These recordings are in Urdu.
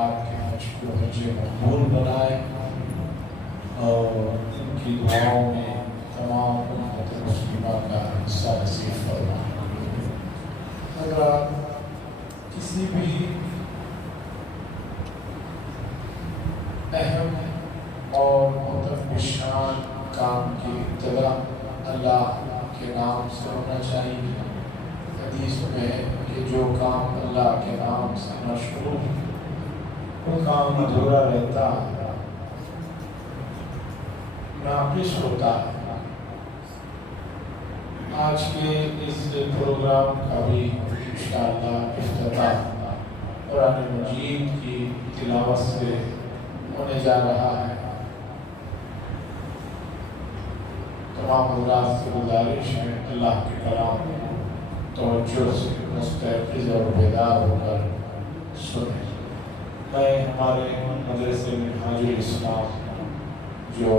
آپ کے حج کو حج مقبول بنائے اور ان کی دعاؤں میں تمام امت مسلمہ کا حصہ نصیب فرمائے۔ اگر آپ کسی بھی اہم اور بہت شان کام کی ابتدا اللہ کے نام سے ہونا چاہیے۔ حدیث میں ہے کہ جو کام اللہ کے نام سے نہ شروع وہ کام ادھورا رہتا ہے، ناقص ہوتا ہے۔ آج کے اس پروگرام کا بھی انشاءاللہ افتتاح قرآن مجید کی تلاوت سے ہونے جا رہا ہے۔ تمام حضرات سے گزارش ہے اللہ کے کلام توجہ سے مستیقظ اور بیدار ہو کر سنیں۔ میں ہمارے مدرسے منہاج الاسلام جو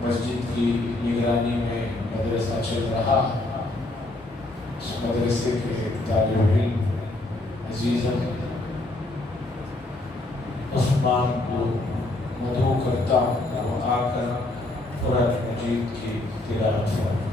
مسجد کی نگرانی میں مدرسہ چل رہا ہے، اس مدرسے کے ایک طالب علم عزیزم عثمان کو مدعو کرتا ہوں وہ آ کر قرآن مجید کی تلاوت فرمائے۔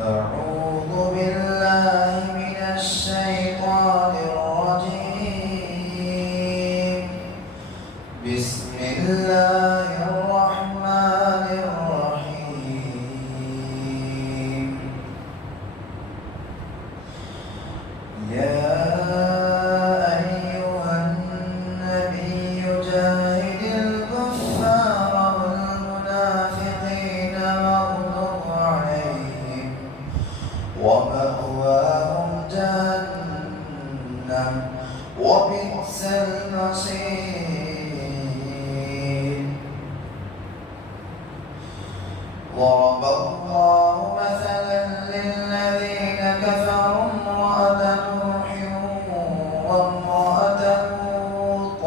أعوذ بالله من الشيطان الرجيم بسم الله الرحمن الرحيم يا أيها النبي جاهد الكفار والمنافقين واغلظ عليهم ومأواهم جهنم وبئس المصير ضرب الله مثلا للذين كفروا امرأة نوح وامرأة لوط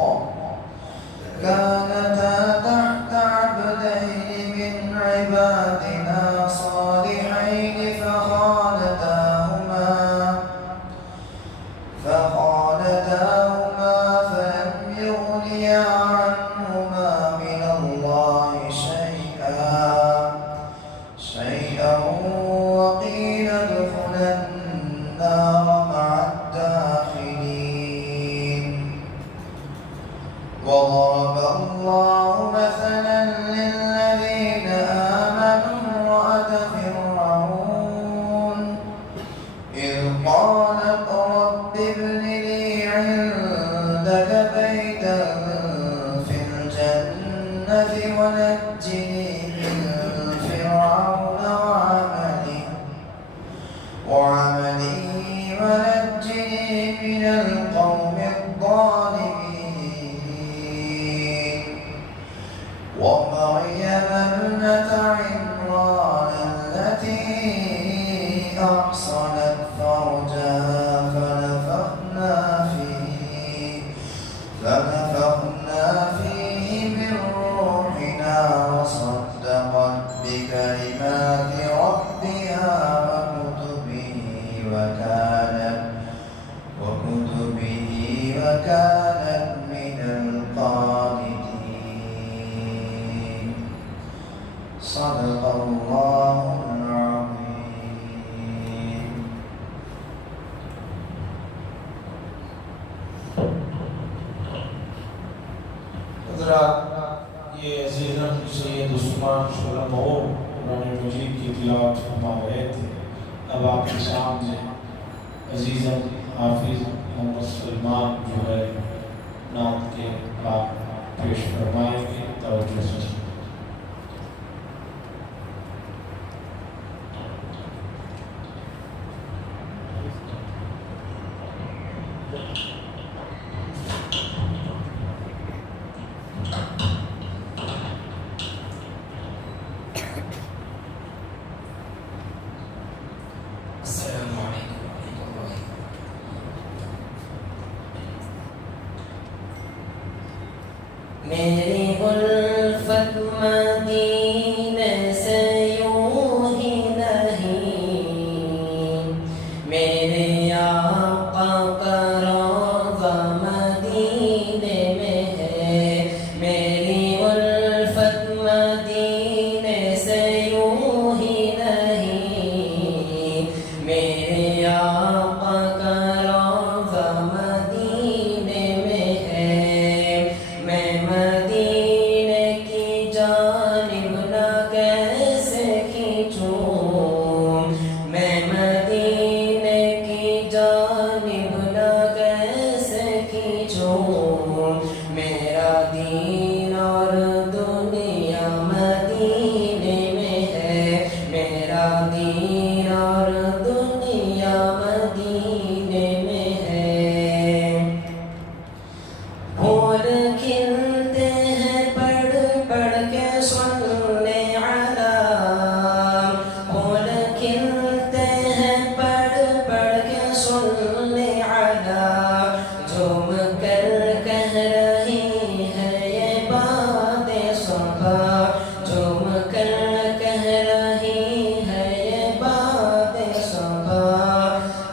كانتا تحت عبدين من عبادنا صالحين فخانتاهما فلم يغنيا عنهما من الله شيئا وقيل ادخلا النار مع الداخلين وضرب الله مثلا للذين آمنوا امرأة فرعون إذ قالت رب ابن لي عندك بيتا في الجنة ونجني من فرعون وعمله ونجني من القوم الظالمين ومريم ابنة عمران التي أحصنت فرجها فنفخنا فيه من روحنا وصدقت بكلمات ربها وكانت من القانتين صدق الله العظيم۔ حضرات، یہ عزیزم سید عثمان شلمو قرآن مجید کی تلاوت فرما رہے تھے۔ اب آپ کے سامنے عزیزم حافظ محمد سلمان جو ہے نعت کے بعد پیش فرمائیں گے۔ توجہ سے السلام علیکم ورحمۃ اللہ۔ میری الفت مدینے سے یوں ہی نہیں، میرے آقا کا روضہ مدینے میں ہے۔ میری الفت مدینے سے یوں ہی نہیں، میرے آقا کا روضہ مدینے میں ہے۔ میں مدینے کی جانب نہ کیسے کھینچوں، میں مدینے کی جانب نہ کیسے کھینچوں، میرا دین اور دنیا مدینے میں ہے، میرا دین اور دنیا مدینے میں ہے۔ پھول کھلتے ہیں پڑھ پڑھ کے صلی علی، پھول کھلتے ہیں پڑھ پڑھ کے صلی علی، جھوم کر کہہ رہی ہے یہ باتیں صبا، جھوم کر کہہ رہی ہے یہ باتیں صبا،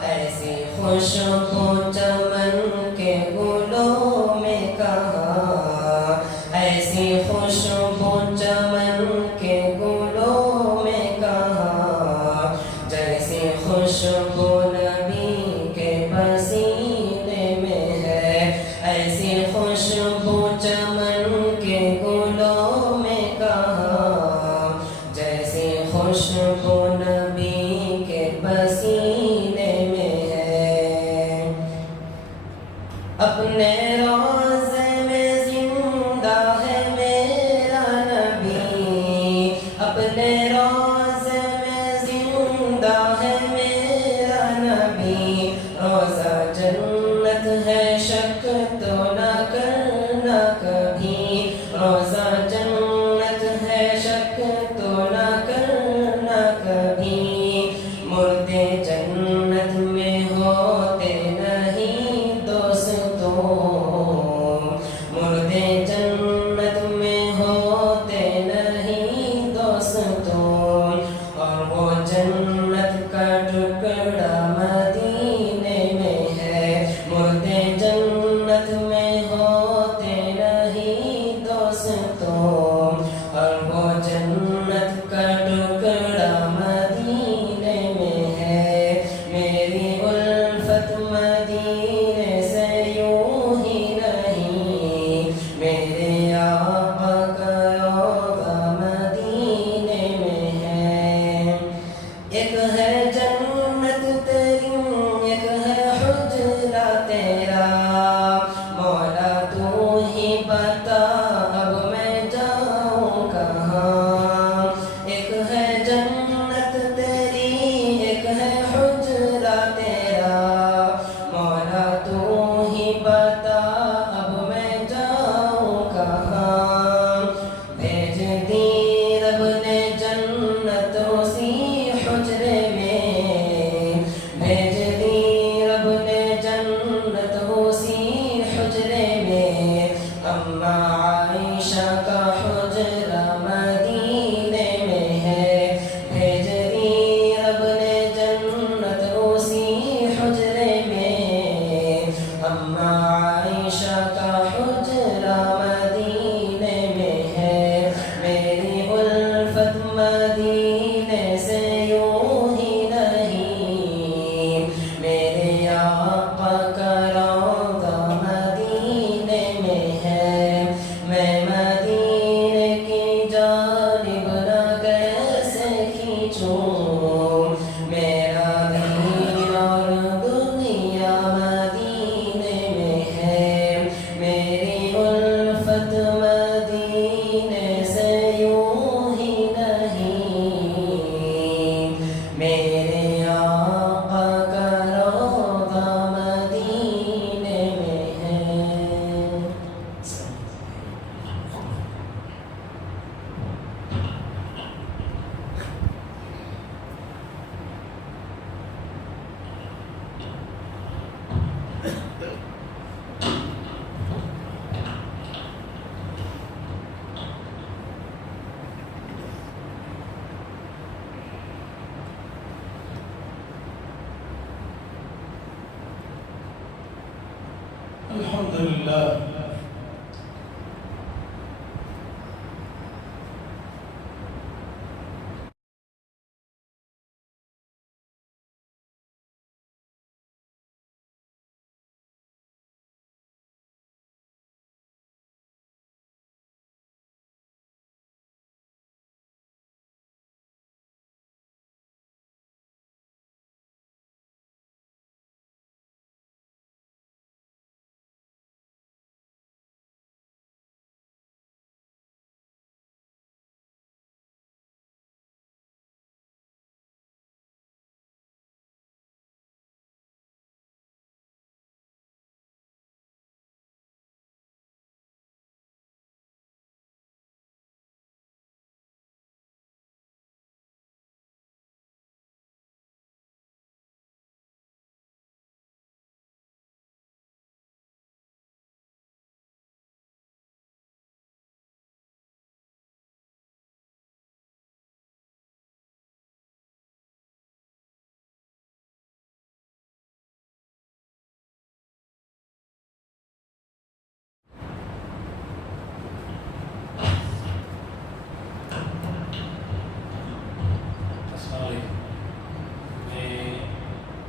ایسی خوشبو چمن کے گلوں میں کہاں، ایسی خوشبو چمن کے گلوں میں کہاں، جیسی خوشبو نبی کے پسینے میں ہے، ایسی خوشبو چمن کے گلوں میں کہاں، جیسی خوشبو نبی کے پسینے میں ہے۔ اپنے روضے میں زندہ ہے میرا نبی، اپنے روضے میں زندہ ہے میرا نبی، روضہ جنت ہے شک تو نہ کرنا کبھی، روضہ جنت ہے شک تو نہ کرنا کبھی، مردے جنت میں ہوتے نہیں دوستوں، مردے جنت میں ہوتے نہیں دوستوں، اور وہ جنت کا ٹکڑا مدینے میں ہے، مردے جنت میں ہوتے نہیں دوستوں، اور وہ جنت کا ٹکڑا مدینے میں ہے۔ میری الفت مدینے سے یوں ہی نہیں، میرے آقا کا روضہ مدینے میں ہے۔ ایک ہے جنت تیری، ایک ہے حجرہ تیرا، مولا تو ہی بتا اب میں جاؤں کہاں، ایک ہے جنت تیری، ایک ہے حجرہ تیرا، مولا تو ہی بتا اب میں جاؤں کہاں، بھیج دی رب نے جنت اسی حجرے میں، بھیج دی رب نے جنت اسی حجرے میں، اما عائشہ کا حجرہ مدینے میں ہے، بھیج دی رب نے جنت اسی حجرے میں، اما عائشہ کا حجرہ مدینے میں ہے۔ میری للہ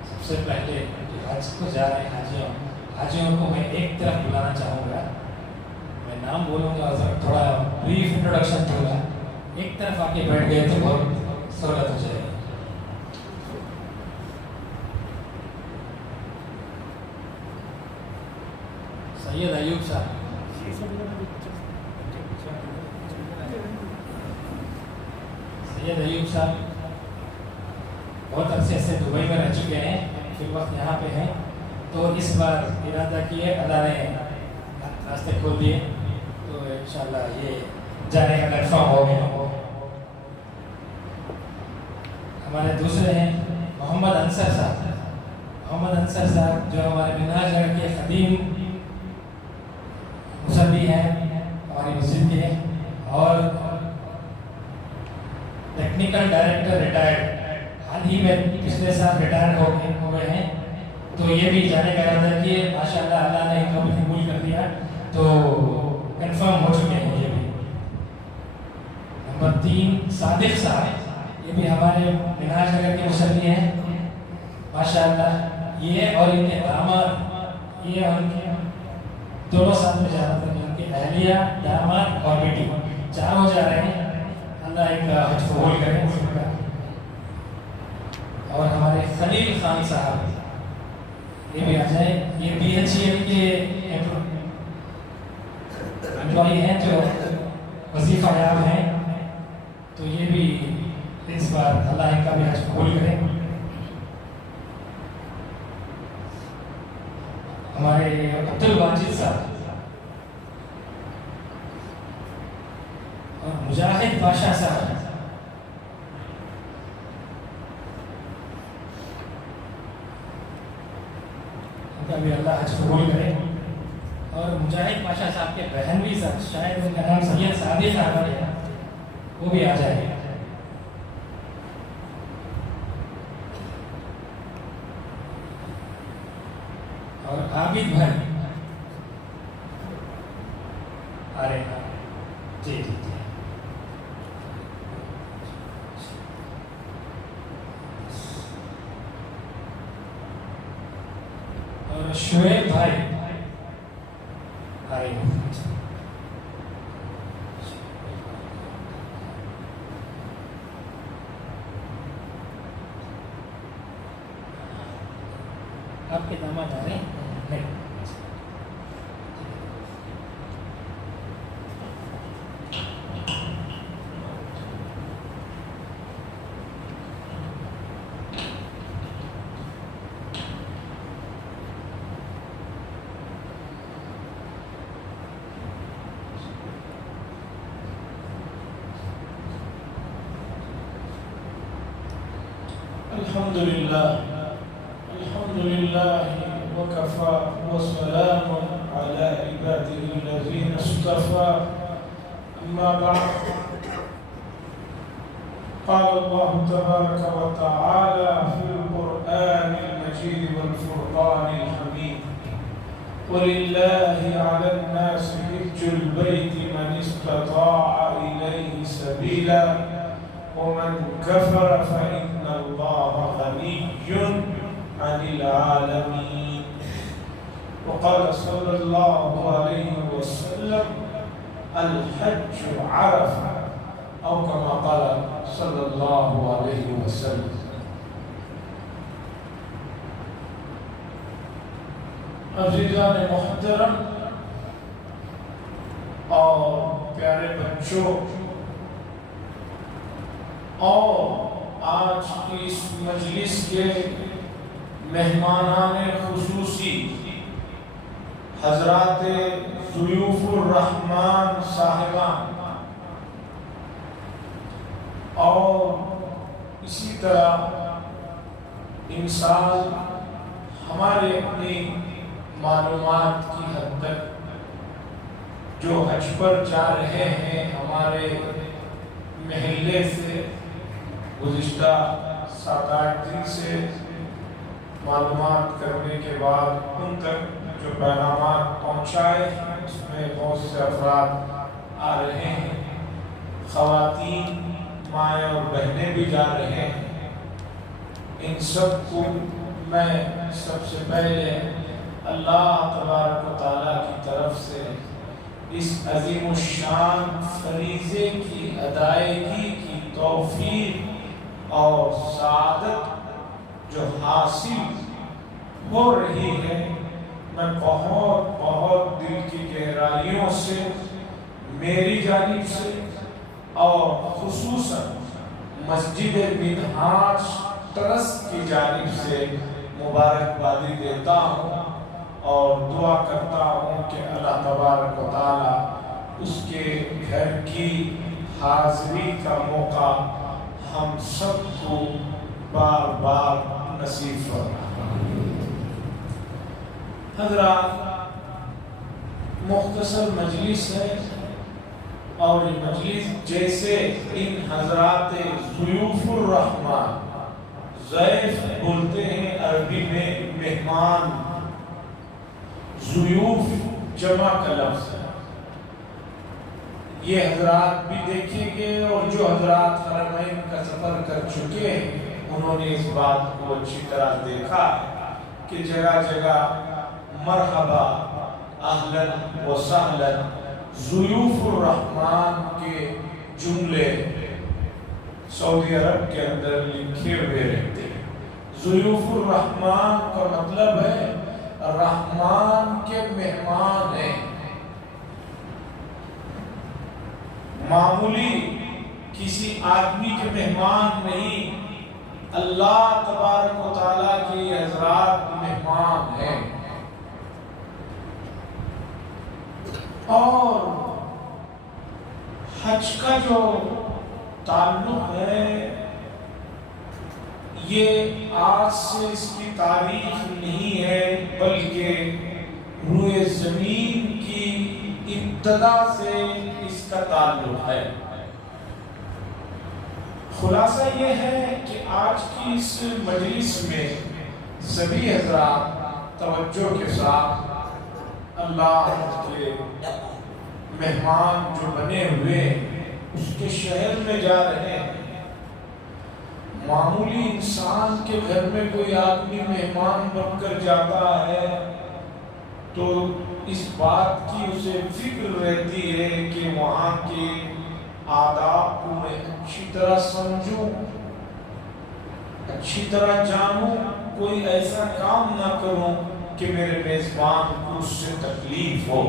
سب سے پہلے حج کو جا رہے ہیں حاجیوں کو میں ایک طرف بلانا چاہوں گا. میں نام بولوں گا اور تھوڑا بریف انٹروڈکشن دوں گا. ایک طرف آ کے بیٹھ گئے تو بہت سہولت ہو جائے گی. سید ایوب صاحب. سید ایوب صاحب بہت عرصے سے دبئی میں رہ چکے ہیں, فی الوقت یہاں پہ ہیں. تو اس بار ارادہ کیے, اللہ نے راستے کھول دیے, تو انشاءاللہ یہ جانے کا کنفرم ہو گیا. ہمارے دوسرے ہیں محمد انصر صاحب. محمد انصر صاحب جو ہمارے منہاج نگر کے قدیم مصلی ہیں, ہماری مسجد کے, اور ٹیکنیکل ڈائریکٹر ریٹائرڈ, حال ہی میں پچھلے سال ریٹائر ہو گئے ہیں. تو یہ بھی جانے کا ارادہ کیے, ماشاءاللہ اللہ نے ان کو بھی قبول کر دیا, تو کنفرم ہو چکے ہیں یہ بھی. نمبر 3 صادق صاحب, یہ بھی ہمارے منہاج نگر کے مصلی ہیں ماشاءاللہ. یہ اور ان کے داماد, یہ اور ان کے دونوں ساتھ میں جا رہے ہیں, ان کی اہلیہ, داماد اور بیٹی چاروں جا رہے ہیں. اللہ ایک حج قبول کرے. اور ہمارے خلیل خان صاحب یہ بھی آ جائیں. یہ BHEL کے امپلائی ہیں جو وظیفہ یاب ہیں, تو یہ بھی اس بار اللہ ان کا بھی حج قبول کرے. ہمارے عبد الواجد صاحب اور مجاہد بادشاہ صاحب, ان کا بھی اللہ حج قبول کرے. اور مجاہد بادشاہ صاحب کے بہن بھی شاید ان کا نام سید صادق صاحب ہے, وہ بھی آ جائے گا. اور عابد بھائی آ رہے ہیں. جی جی جی. اور شعیب بھائی آ رہے ہیں. آپ کے داماد آ رہے ہیں؟ نہیں. الحمد لله وكفى وسلام على عباده الذين اصطفى. أما بعد, قال الله تبارك وتعالى في القرآن المجيد والفرقان الحميد: وَلِلَّهِ عَلَى النَّاسِ حِجُّ الْبَيْتِ مَنِ اسْتَطَاعَ إِلَيْهِ سَبِيلًا وَمَنْ كَفَرَ فَإِنَّ اللَّهَ غَنِيٌّ عَنِ الْعَالَمِينَ. وقال صلى الله عليه وسلم الحج عرفة أو كما قال صلى الله عليه وسلم. عزیزان محترم اور پیارے بچوں، اور آج کی اس مجلس کے مہمانان خصوصی حضرات ضیوف الرحمن صاحبان، اور اسی طرح انسان ہمارے اپنی معلومات کی حد تک جو حج پر جا رہے ہیں، ہمارے محلے سے گزشتہ 7-8 دن سے معلومات کرنے کے بعد ان تک جو پیغامات پہنچائے ہیں اس میں بہت سے افراد آ رہے ہیں، خواتین، مائیں اور بہنیں بھی جا رہے ہیں. ان سب کو میں سب سے پہلے اللہ تبارک و تعالیٰ کی طرف سے اس عظیم الشان فریضے کی ادائیگی کی توفیق اور سعادت جو حاصل ہو رہی ہے، میں بہت بہت دل کی گہرائیوں سے میری جانب سے اور خصوصاً مسجد منہاج ٹرسٹ کی جانب سے مبارکبادی دیتا ہوں اور دعا کرتا ہوں کہ اللہ تبارک و تعالی اس کے گھر کی حاضری کا موقع ہم سب کو بار بار نصیب فرمائے. حضرات، مختصر مجلس ہے اور یہ مجلس جیسے ان حضرات ضیوف الرحمن، ضیف بولتے ہیں عربی میں مہمان، ضیوف جمع کا لفظ ہے. یہ حضرات بھی دیکھیں گے اور جو حضرات حرمین کا سفر کر چکے ہیں انہوں نے اس بات کو اچھی طرح دیکھا کہ جگہ جگہ مرحبا، اہلاً و سہلاً، ضیوف الرحمن کے جملے سعودی عرب کے اندر لکھے ہوئے رہتے ہیں. ضیوف الرحمن کا مطلب ہے رحمان کے مہمان ہیں، معمولی کسی آدمی کے مہمان نہیں، اللہ تبارک و تعالیٰ کے حضرات مہمان ہیں. اور حج کا جو تعلق ہے یہ آج سے اس کی تاریخ نہیں ہے، بلکہ روئے زمین کی ابتدا سے اس کا تعلق ہے. خلاصہ یہ ہے کہ آج کی اس مجلس میں سبھی حضرات توجہ کے ساتھ اللہ کے مہمان جو بنے ہوئے اس کے شہر میں جا رہے ہیں. معمولی انسان کے گھر میں کوئی آدمی مہمان بن کر جاتا ہے تو اس بات کی اسے فکر رہتی ہے کہ وہاں کے آداب کو میں اچھی طرح سمجھوں، اچھی طرح جانوں، کوئی ایسا کام نہ کروں کہ میرے میزبان کو اس سے تکلیف ہو.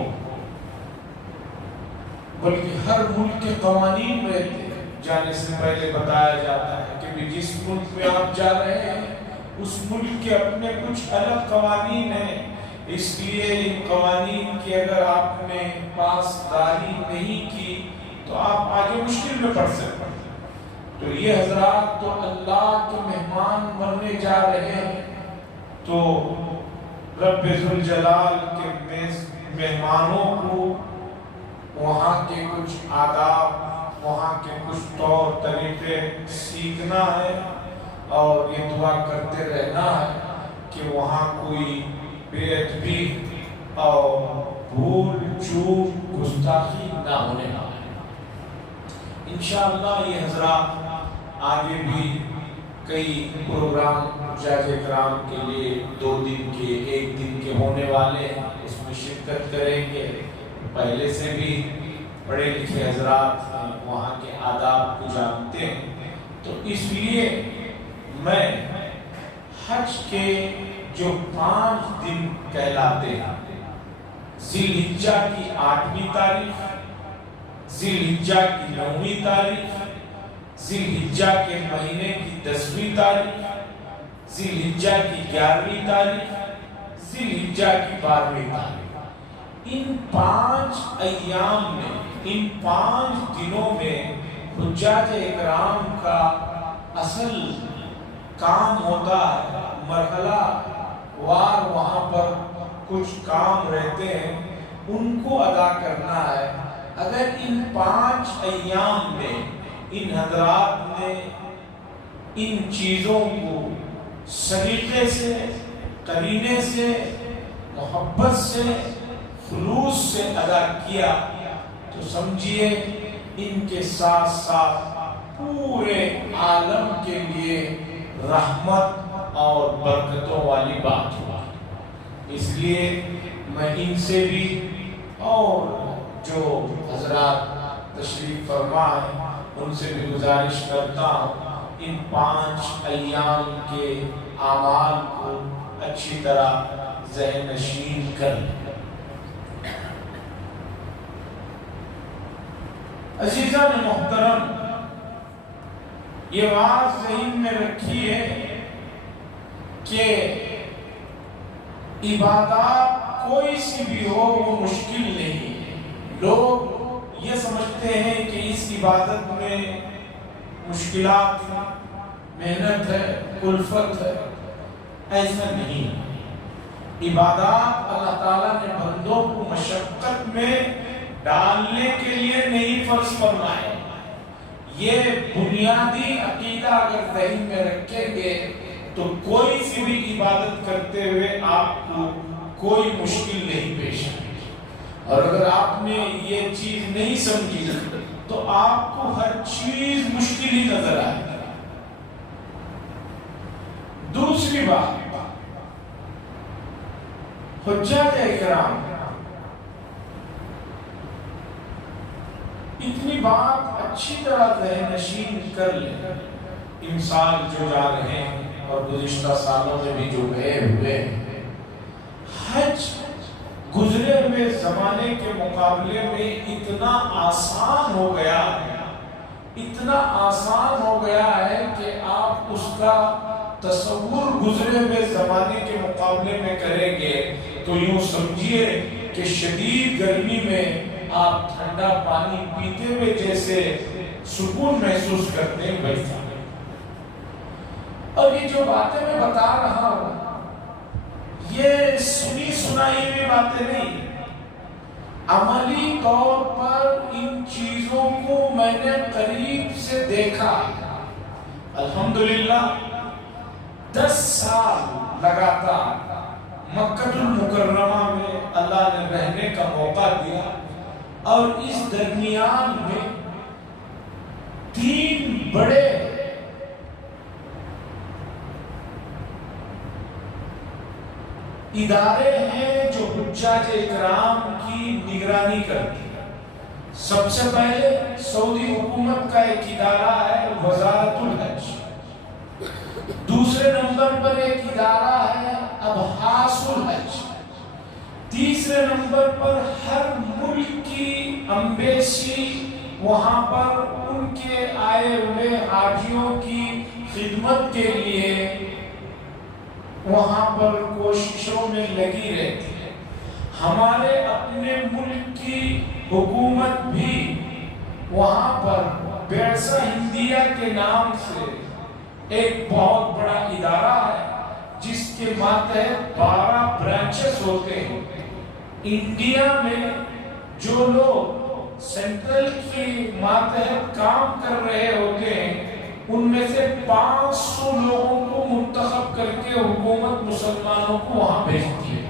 بلکہ ہر ملک کے قوانین رہتے ہیں. جانے سے پہلے بتایا جاتا ہے کہ جس ملک میں آپ جا رہے ہیں اس ملک کے اپنے کچھ الگ قوانین ہیں، اس لیے ان قوانین کی اگر آپ نے پاسداری نہیں کی تو آپ آگے مشکل میں پڑ سکتے ہیں. تو یہ حضرات تو اللہ کے مہمان بننے جا رہے ہیں، تو رب ذوالجلال کے مہمانوں کو وہاں کے کچھ آداب، وہاں کے کچھ طور طریقے سیکھنا ہے اور یہ دعا کرتے رہنا ہے کہ وہاں کوئی بے ادبی اور بھول چوک گستاخی نہ ہونے والا ہے۔ انشاءاللہ یہ حضرات آگے بھی کئی پروگرام حجاج کرام کے لیے 2 دن کے 1 دن کے ہونے والے ہیں، اس میں شرکت کریں گے۔ پہلے سے بھی پڑھے لکھے حضرات وہاں کے آداب کو جانتے ہیں، تو اس لیے میں حج کے جو 5 دن کہلاتے ہیں، ذی الحجہ کی 8ویں تاریخ، ذی الحجہ کی 9ویں تاریخ، ذی الحجہ کے مہینے کی 10ویں تاریخ، ذی الحجہ کی 11ویں تاریخ، ذی الحجہ کی 12ویں تاریخ، ان 5 ایام میں، ان 5 دنوں میں حجاج اکرام کا اصل کام ہوتا ہے، مرحلہ وار وہاں پر کچھ کام رہتے ہیں، ان کو ادا کرنا ہے۔ اگر ان 5 ایام میں ان حضرات نے ان چیزوں کو سلیقے سے، قرینے سے، محبت سے، خلوص سے ادا کیا تو سمجھیے ان کے ساتھ ساتھ پورے عالم کے لیے رحمت اور برکتوں والی بات ہوا۔ اس لیے میں ان سے بھی اور جو حضرات تشریف فرما ہیں ان سے بھی گزارش کرتا ہوں، ان 5 ایام کے اعمال کو اچھی طرح ذہن نشین کر لیں۔ عزیزان محترم، یہ بات ذہن میں رکھیے کہ عبادات کوئی سی بھی ہو وہ مشکل نہیں ہے۔ لوگ یہ سمجھتے ہیں کہ اس عبادت میں مشکلات ہیں، محنت ہے، کلفت ہے، ایسا نہیں۔ عبادات اللہ تعالیٰ نے بندوں کو مشقت میں ڈالنے کے لیے نہیں فرض فرمائے۔ یہ بنیادی عقیدہ اگر ذہن میں رکھیں گے تو کوئی سی بھی عبادت کرتے ہوئے آپ کو کوئی مشکل نہیں پیش آئے۔ اور اگر آپ نے یہ چیز نہیں سمجھی تو آپ کو ہر چیز مشکل ہی نظر آئے گی۔ دوسری بات، حجاج اکرام اتنی بات اچھی طرح ذہن نشین کر لیں، ان سال جو جا رہے ہیں اور گزشتہ سالوں میں بھی جو گئے ہوئے ہیں، حج گزرے ہوئے زمانے کے مقابلے میں اتنا آسان ہو گیا ہے، اتنا آسان ہو گیا ہے کہ آپ اس کا تصور گزرے ہوئے زمانے کے مقابلے میں کریں گے تو یوں سمجھیے کہ شدید گرمی میں آپ ٹھنڈا پانی پیتے ہوئے جیسے سکون محسوس کرتے ہیں ویسا۔ اور یہ جو باتیں میں بتا رہا ہوں یہ سنی سنائی میں باتیں نہیں، عملی طور پر ان چیزوں کو میں نے قریب سے دیکھا۔ الحمدللہ 10 سال لگاتار مکہ المکرمہ میں اللہ نے رہنے کا موقع دیا، اور اس درمیان میں 3 بڑے ادارے ہیں جو حجاج اکرام کی نگرانی کرتے ہیں۔ سب سے پہلے سعودی حکومت کا ایک ادارہ ہے وزارت الحج، دوسرے نمبر پر ایک ادارہ ہے ابحاث الحج، تیسرے نمبر پر ہر ملک کی امبیسی وہاں پر ان کے آئے ہوئے حاجیوں کی خدمت کے لیے وہاں پر کوششوں میں لگی رہتی ہے۔ ہمارے اپنے ملک کی حکومت بھی وہاں پر بعثہ ہندیہ کے نام سے ایک بہت بڑا ادارہ ہے جس کے ماتحت 12 برانچز ہوتے ہیں۔ انڈیا میں جو لوگ سینٹرل کی ماتحت کام کر رہے ہوتے ہیں ان میں سے 500 لوگوں کو منتخب کر کے حکومت مسلمانوں کو وہاں بھیجتی ہے۔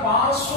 500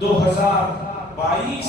2022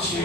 6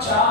4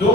2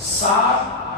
7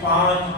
5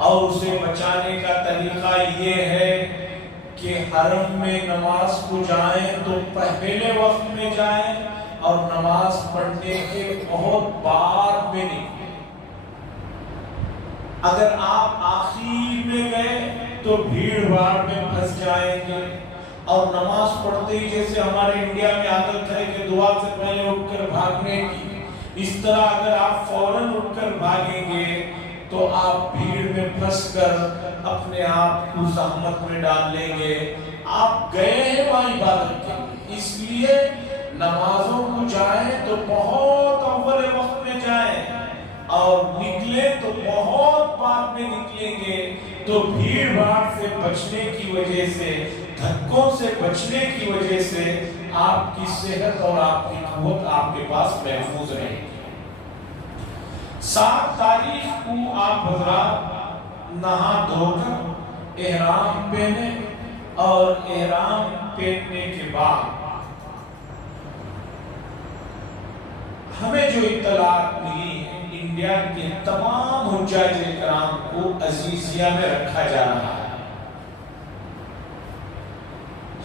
اور اسے بچانے کا طریقہ یہ ہے کہ حرم میں نماز کو جائیں تو پہلے وقت میں جائیں اور نماز پڑھنے کے بہت بعد میں نکلیں۔ اگر آپ آخر میں گئے تو بھیڑ بھاڑ میں پھنس جائیں گے، اور نماز پڑھتے ہی جیسے ہمارے انڈیا میں عادت ہے کہ دعا سے پہلے اٹھ کر بھاگنے کی، اس طرح اگر آپ فوراً اٹھ کر بھاگیں گے تو آپ بھیڑ میں پھنس کر اپنے آپ کو زحمت میں ڈال لیں گے۔ آپ گئے ہیں وہاں عبادت کے لیے، اس لیے نمازوں کو جائیں تو بہت اول وقت میں جائیں، اور نکلے تو بہت بعد میں نکلیں گے تو بھیڑ بھاڑ سے بچنے کی وجہ سے، دھکوں سے بچنے کی وجہ سے آپ کی صحت اور آپ کی قوت آپ کے پاس محفوظ رہے گی۔ 7 تاریخ کو آپ حضرات نہا دھو کر احرام پہنے، اور احرام پہننے کے بعد ہمیں جو اطلاعات ملی ہے، انڈیا کے تمام حجاج کرام کو عزیزیہ میں رکھا جا رہا ہے۔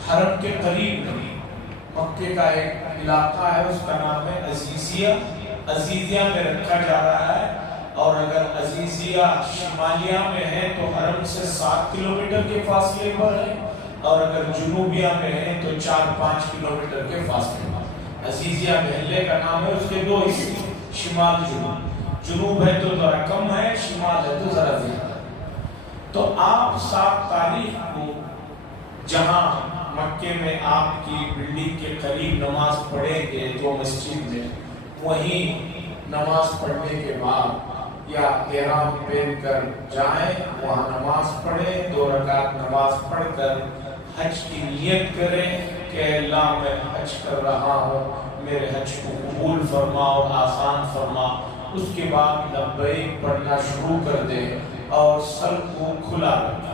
حرم کے قریب مکے کا ایک علاقہ ہے، اس کا نام ہے عزیزیہ۔ عزیزیہ میں رکھا جا رہا ہے، اور اگر عزیزیہ شمالیہ میں ہے تو حرم سے 7 کلومیٹر کے فاصلے پر ہے، اور اگر جنوبیہ میں ہے تو 4-5 کلومیٹر کے فاصلے پر۔ عزیزیہ محلے کا نام ہے، اس کے 2 حصے، شمال جنوب۔ جنوب ہے تو ذرا کم ہے، شمال ہے تو ذرا زیادہ۔ تو آپ 7 تاریخ کو جہاں مکے میں آپ کی بلڈنگ کے قریب نماز پڑھیں گے جو مسجد میں، وہیں نماز پڑھنے کے بعد یا احرام پہن کر جائیں، وہاں نماز پڑھیں، 2 رکعت نماز پڑھ کر حج کی نیت کریں کہ اللہ میں حج کر رہا ہوں، میرے حج کو قبول فرما اور آسان فرما۔ اس کے بعد لبیک پڑھنا شروع کر دیں اور سر کو کھلا رکھیں،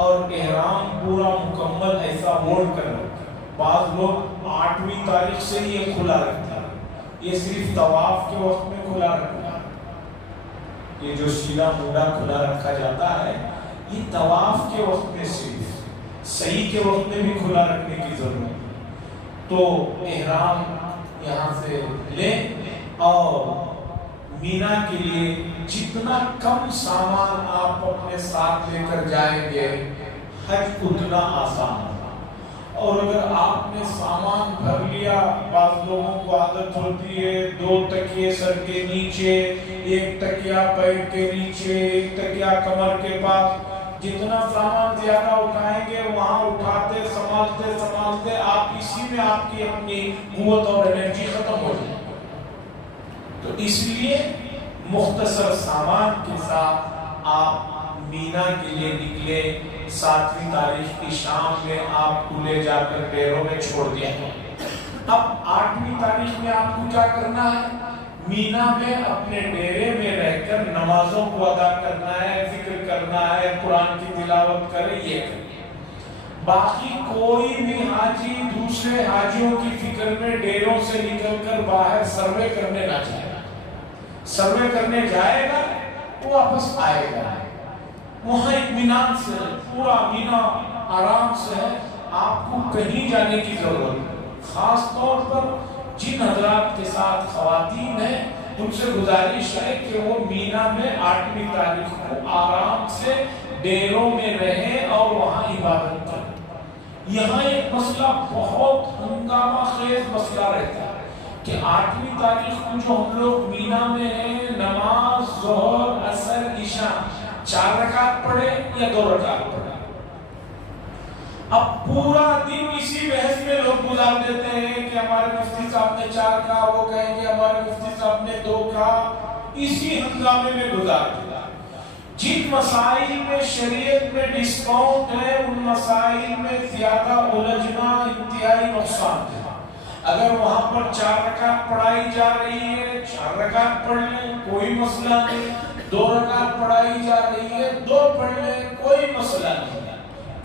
اور احرام پورا مکمل ایسا موڑ کر رکھیں۔ بعض لوگ 8ویں تاریخ سے ہی یہ کھلا رکھتے ہیں، یہ صرف طواف کے وقت میں کھلا رکھنا ہے۔ یہ جو سیدھا موڑا کھلا رکھا جاتا ہے، یہ طواف کے وقت میں صرف، صحیح کے وقت میں بھی کھلا رکھنے کی ضرورت ہے۔ تو احرام یہاں سے لیں، اور مینا کے لیے جتنا کم سامان آپ اپنے ساتھ لے کر جائیں گے، حج اتنا آسان ہوگا۔ اور اگر آپ نے سامان بھر لیا، بعض لوگوں کو عادت ہوتی ہے 2 تکیے سر کے نیچے، 1 تکیہ پیر کے نیچے، 1 تکیہ کمر کے پاس، جتنا سامان زیادہ اٹھائیں گے وہاں اٹھاتے سنبھالتے سنبھالتے آپ اسی میں آپ کی اپنی قوت اور انرجی ختم ہو جائے۔ تو اس لیے مختصر سامان کے ساتھ آپ مینا کے لیے نکلے۔ 7ویں تاریخ کی شام میں آپ کو لے جا کر ڈیروں میں چھوڑ دیا۔ اب 8ویں تاریخ میں آپ کو کیا کرنا ہے؟ مینا میں اپنے ڈیرے میں رہ کر نمازوں کو ادا کرنا ہے، ذکر کرنا ہے، قرآن کی تلاوت کرے، یہ کرے۔ باقی کوئی بھی حاجی دوسرے حاجیوں کی فکر میں ڈیروں سے نکل کر باہر سروے کرنے نہ جائے۔ سروے کرنے جائے گا وہ واپس آئے گا، وہاں اطمینان سے پورا مینا آرام سے ہے، آپ کو کہیں جانے کی ضرورت ہے۔ خاص طور پر جن حضرات کے ساتھ خواتین ہیں ان سے گزارش ہے کہ وہ مینا میں 8ویں تاریخ کو آرام سے ڈیروں میں رہیں اور وہاں عبادت کریں۔ یہاں ایک مسئلہ بہت ہنگامہ خیز مسئلہ رہتا ہے کہ 8ویں تاریخ کو جو ہم لوگ مینا میں ہیں، نماز ظہر عصر عشاء 4 رکعت پڑھے یا 2 رکعت پڑھے۔ اب پورا دن اسی بحث میں لوگ گزار دیتے ہیں کہ ہمارے مفتی صاحب نے 4 کہا، وہ کہیں گے ہمارے مفتی صاحب نے 2 کہا، اسی ہنگامے میں گزار دیتا۔ جن مسائل میں شریعت میں ڈسکاؤنٹ ہے ان مسائل میں زیادہ الجھنا انتہائی نقصان ہے۔ اگر وہاں پر 4 رکعت پڑھائی جا رہی ہے 4 رکعت پڑھ لیں، کوئی مسئلہ نہیں۔ 2 رکعت پڑھائی جا رہی ہے 2 پڑھ لیں، کوئی مسئلہ نہیں۔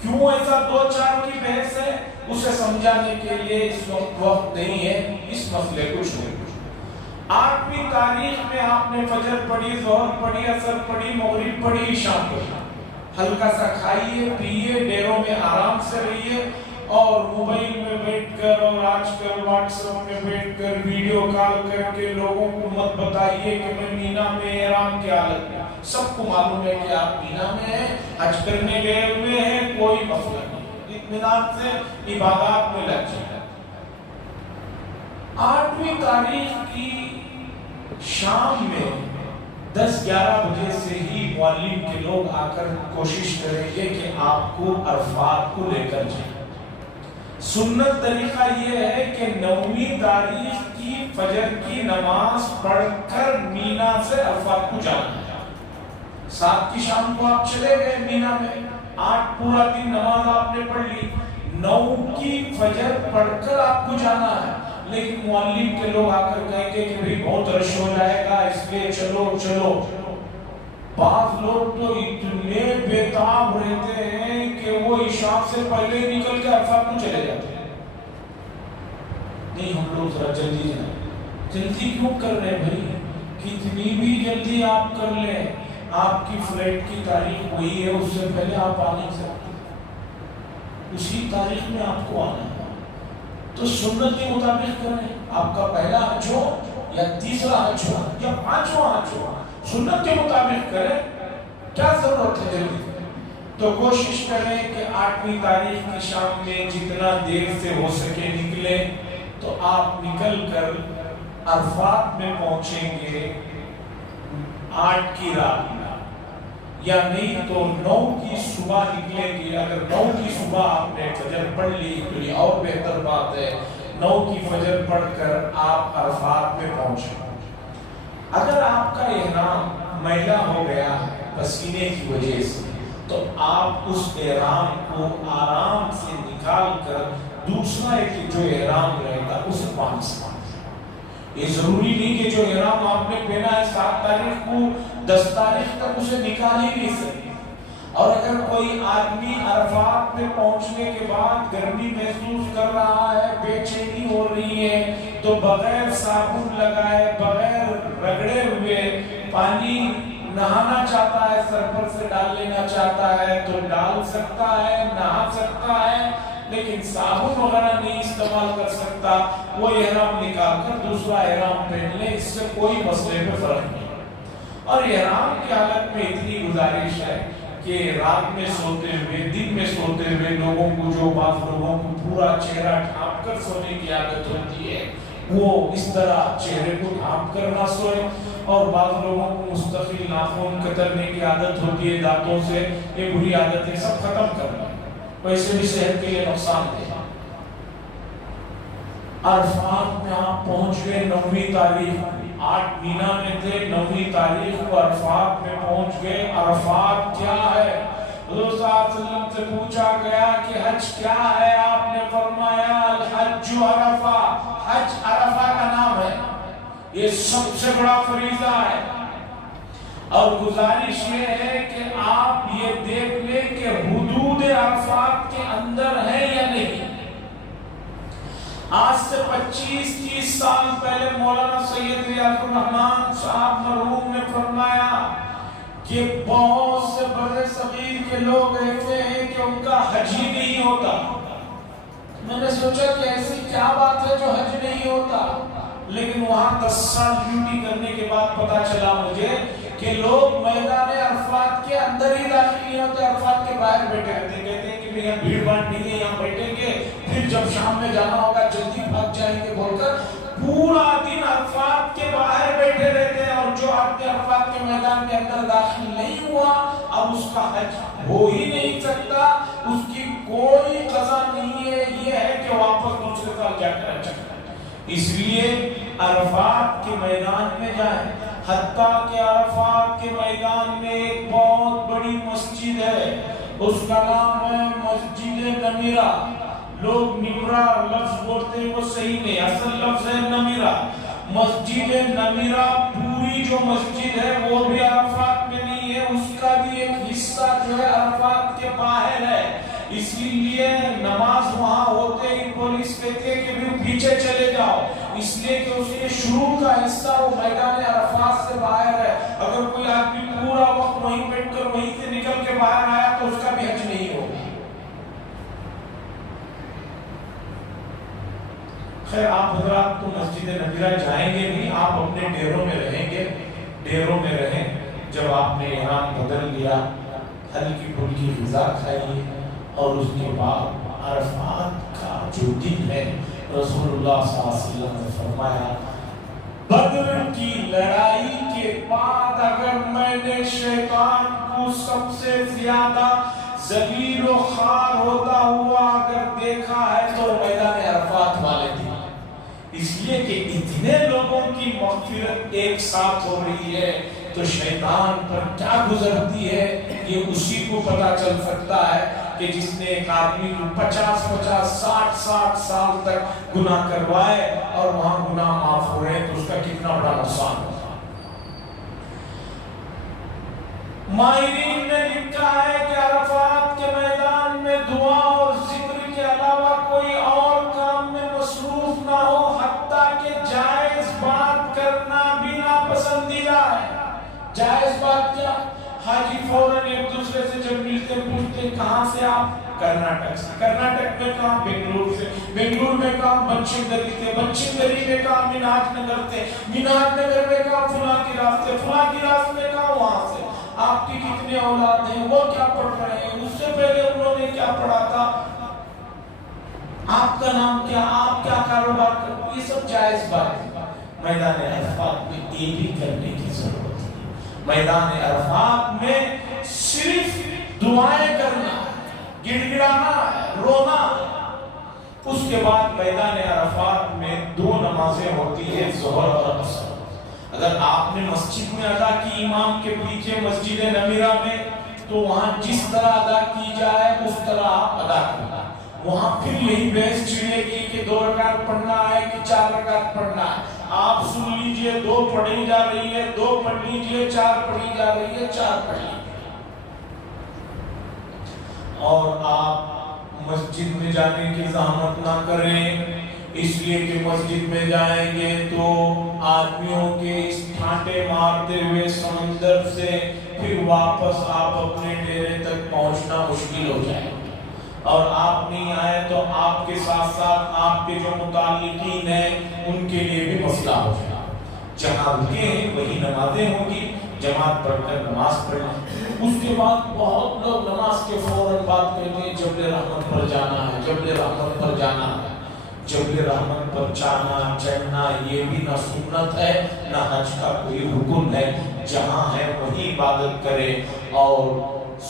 کیوں ایسا 2-4 کی بحث ہے؟ اسے سمجھانے کے لیے اس وقت نہیں ہے، اس مسئلے کو چھوڑیں۔ 8ویں تاریخ تاریخ میں آپ نے فجر پڑھی، ظہر پڑھی، عصر پڑھی، مغرب پڑھی، عشاء پڑھی. ہلکا سا کھائیے پیئے، ڈیروں میں آرام سے رہیے، اور موبائل میں بیٹھ کر اور آج کل واٹس ایپ میں بیٹھ کر ویڈیو کال کر کے لوگوں کو مت بتائیے کہ میں مینا میں احرام کی حالت میں. سب کو معلوم ہے کہ آپ مینا میں ہیں، حج کرنے گئے ہوئے ہیں، کوئی مسئلہ نہیں، اطمینان سے عبادات میں لگ جائیں. 8ویں تاریخ کی شام میں 10-11 بجے سے ہی معلم کے لوگ آ کر کوشش کریں گے کہ آپ کو عرفات کو لے کر جائیں. سنت طریقہ یہ ہے کہ 9ویں تاریخ کی فجر کی نماز پڑھ کر مینا سے عرفات کو جانا ہے. 7 کی شام کو آپ چلے گئے مینا میں، 8 پورا دن نماز آپ نے پڑھ لی، 9 کی فجر پڑھ کر آپ کو جانا ہے. لیکن معلم کے لوگ آ کر کہیں گے کہ بھئی بہت رش ہو جائے گا، اس لیے چلو. بعض لوگ تو اتنے بےتاب رہتے ہیں کہ وہ عشاء سے پہلے نکل کے عرفات کو چلے جاتے ہیں. نہیں، ہم لوگ ذرا جلدی جائیں. جلدی کیوں کر رہے ہیں بھائی؟ کتنی بھی جلدی آپ کر لیں، آپ کی فلائٹ کی تاریخ وہی ہے، اس سے پہلے آپ آ نہیں سکتے، اسی تاریخ میں آپ کو آنا ہے. تو سنت کے مطابق کریں. آپ کا پہلا حج ہو یا تیسرا حج ہو یا 5واں حج ہو، سنت کے مطابق کریں. کیا ضرورت ہے جلدی؟ تو کوشش کریں کہ 8ویں تاریخ کی شام میں جتنا دیر سے ہو سکے نکلیں، تو آپ نکل کر عرفات میں پہنچیں گے 8 کی رات میں، یا نہیں تو 9 کی صبح نکلیں گے. اگر 9 کی صبح آپ نے فجر پڑھ لی تو یہ اور بہتر بات ہے، 9 کی فجر پڑھ کر آپ عرفات میں پہنچیں. اگر آپ کا احرام میلا ہو گیا ہے پسینے کی وجہ سے، تو آپ اس احرام کو آرام سے نکال کر دوسرا ایک جو احرام رہے گا اسے باندھ سکتے. یہ ضروری نہیں کہ جو احرام آپ نے پہنا ہے 7 تاریخ کو 10 تاریخ تک اسے نکال ہی نہیں سکتے. اور اگر کوئی آدمی عرفات میں پہنچنے کے بعد گرمی محسوس کر رہا ہے، بے چینی ہو رہی ہے، تو بغیر صابن لگائے، بغیر رگڑے ہوئے پانی نہانا چاہتا ہے، سر پر سے ڈال لینا چاہتا ہے تو ڈال سکتا ہے، نہا سکتا ہے، لیکن صابن وغیرہ نہیں استعمال کر سکتا. وہ احرام نکال کر دوسرا احرام پہن لے، اس سے کوئی مسئلے پہ فرق نہیں. اور احرام کی حالت میں اتنی گزارش ہے کہ رات میں سوتے ہوئے، دن میں سوتے ہوئے لوگوں کو، جو بعض لوگوں کو پورا چہرہ ڈھانپ کر سونے کی عادت ہوتی ہے، وہ اس طرح چہرے کو ڈھانپ کر نہ سوئے. اور بعض لوگوں کو مستقل ناخن کترنے کی عادت ہوتی ہے دانتوں سے، یہ بری عادت ہے، سب ختم کرنا. ویسے بھی صحت کے لیے نقصان دہ. عرفات میں آپ پہنچ گئے 9ویں تاریخ، 8 مینا میں تھے، 9ویں تاریخ کو عرفات میں پہنچ گئے. عرفات کیا ہے؟ حضور صلی اللہ علیہ وسلم سے پوچھا گیا کہ حج کیا ہے؟ آپ نے فرمایا الحج عرفہ. حج عرفہ کا نام ہے، یہ سب سے بڑا فریضہ ہے. اور گزارش یہ ہے کہ آپ یہ دیکھ لیں کہ حدود عرفات کے اندر ہے یا نہیں. آج سے 25-30 سال پہلے مولانا سید ریاض الرحمان صاحب مرحوم نے فرمایا کہ بہت سے بڑے صغیر کے لوگ ایسے ہیں کہ ان کا حج ہی نہیں ہوتا. میں نے سوچا کہ ایسی کیا بات ہے جو حج نہیں ہوتا، لیکن وہاں 10 سال ڈیوٹی کرنے کے بعد پتا چلا مجھے کہ لوگ میدان عرفات کے اندر ہی داخل نہیں ہوتے، عرفات کے باہر بیٹھے رہتے. کہتے ہیں کہ یہاں بھیڑ بھاڑ نہیں ہے، یہاں بیٹھیں گے، پھر جب شام میں جانا ہوگا جلدی بھاگ جائیں گے بول کر پورا دن عرفات کے باہر بیٹھے رہتے ہیں. اور جو آدمی عرفات کے میدان کے اندر داخل نہیں ہوا، اب اس کا حج ہو ہی نہیں سکتا، اس کی کوئی قضا نہیں ہے. یہ ہے کہ واپس دوسرے سال کیا کرنا چاہتا ہے. اس لیے عرفات کے میدان میں جائیں. حتیٰ کہ عرفات کے میدان میں ایک بہت بڑی مسجد ہے، اس کا نام ہے مسجد نمیرہ. لوگ نمرہ لفظ بولتے ہیں، وہ صحیح نہیں، اصل لفظ ہے نمیرہ. مسجد نمیرہ پوری جو مسجد ہے وہ بھی عرفات میں نہیں ہے، اس کا بھی ایک حصہ جو ہے عرفات کے باہر ہے. اسی لیے نماز وہاں ہوتے ہی پولیس کہتے ہیں کہ بھی پیچھے چلے جاؤ، اس لیے کہ اس کے شروع کا حصہ وہ میدان عرفات سے باہر ہے. اگر کوئی آدمی پورا وقت وہیں بیٹھ کر وہیں سے نکل کے باہر آیا تو اس کا بھی حج نہیں ہوگا. خیر آپ حضرات تو مسجد نبویہ جائیں گے نہیں، آپ اپنے ڈیروں میں رہیں گے. ڈیروں میں رہیں. جب آپ نے احرام بدل لیا ہلکی پھلکی غذا کھائیے اور اس کے بعد عرفات کا جو دن ہے رسول اللہ صلی اللہ علیہ وسلم نے فرمایا بدر کی لڑائی کے بعد اگر میں نے شیطان کو سب سے زیادہ ذلیل و خوار ہوتا ہوا اگر دیکھا ہے تو میدان عرفات والے دن. اس لیے کہ اتنے لوگوں کی مغفرت ایک ساتھ ہو رہی ہے تو شیطان پر کیا گزرتی ہے یہ اسی کو پتا چل سکتا ہے کہ جس نے ایک آدمی کو 50 60 سال تک گناہ کروائے اور وہاں گناہ معاف ہو رہے ہیں تو اس کا کتنا بڑا نقصان ہوگا. ماہرین نے لکھا ہے کہ عرفات کے میدان میں دعا اور ذکر کے علاوہ کوئی اور کام میں مصروف نہ ہو، حتیٰ کہ جائز بات کرنا بھی ناپسندیدہ ہے. جائز بات کیا؟ حاجی فوراً ایک دوسرے سے جب ملتے پوچھتے کہاں سے آپ؟ کرناٹک سے. کرناٹک میں کہاں؟ بنگلور سے. بنگلور میں کہاں؟ بنشنگری سے. بنشنگری میں کہاں؟ میناج نگر سے. میناج نگر میں کہاں؟ فلاں کی راست سے. فلاں کی راست میں کہاں؟ وہاں سے. آپ کی کتنے اولاد ہیں؟ وہ کیا پڑھ رہے ہیں؟ اس سے پہلے انہوں نے کیا پڑھا تھا؟ آپ کا نام کیا؟ آپ کیا کاروبار کرتے ہیں؟ یہ سب جائز بات ہے. میدان عرفات میں یہ بھی کرنے کی ضرورت ہے. میدان عرفات میں صرف دعائیں کرنا، گڑ گڑانا، رونا. اس کے بعد میدان عرفات میں 2 نمازیں ہوتی ہیں، ظہر اور عصر. اگر آپ نے مسجد میں ادا کی امام کے پیچھے مسجد نمیرہ میں تو وہاں جس طرح ادا کی جائے اس طرح آپ ادا کرنا. وہاں پھر یہی بحث چھڑے گی کہ 2 رکعت پڑھنا ہے کہ 4 رکعت پڑھنا ہے. آپ سن لیجئے 2 پڑھی جا رہی ہے 2 پڑھ لیجئے، 4 پڑھی جا رہی ہے 4 پڑھ لیجئے. اور آپ مسجد میں جانے کی زحمت نہ کریں، اس لیے کہ مسجد میں جائیں گے تو آدمیوں کے اس ٹھانٹے مارتے ہوئے سمندر سے پھر واپس آپ اپنے ڈیرے تک پہنچنا مشکل ہو جائے. اور آپ نہیں آئے تو آپ کے ساتھ ساتھ آپ کے جو متعلقین ہیں ان کے لیے بھی مسئلہ ہو جائے. جہاں رکے ہیں وہی نمازیں ہوں گی، جماعت پڑھ کر نماز پڑھنا. اس کے بعد بہت لوگ نماز کے فوراً بات کہتے ہیں جبل رحمت پر جانا ہے، جبل رحمت پر جانا ہے. جبل رحمت پر جانا چڑھنا یہ بھی نہ سنت ہے نہ حج کا کوئی حکم ہے. جہاں ہے وہی عبادت کرے اور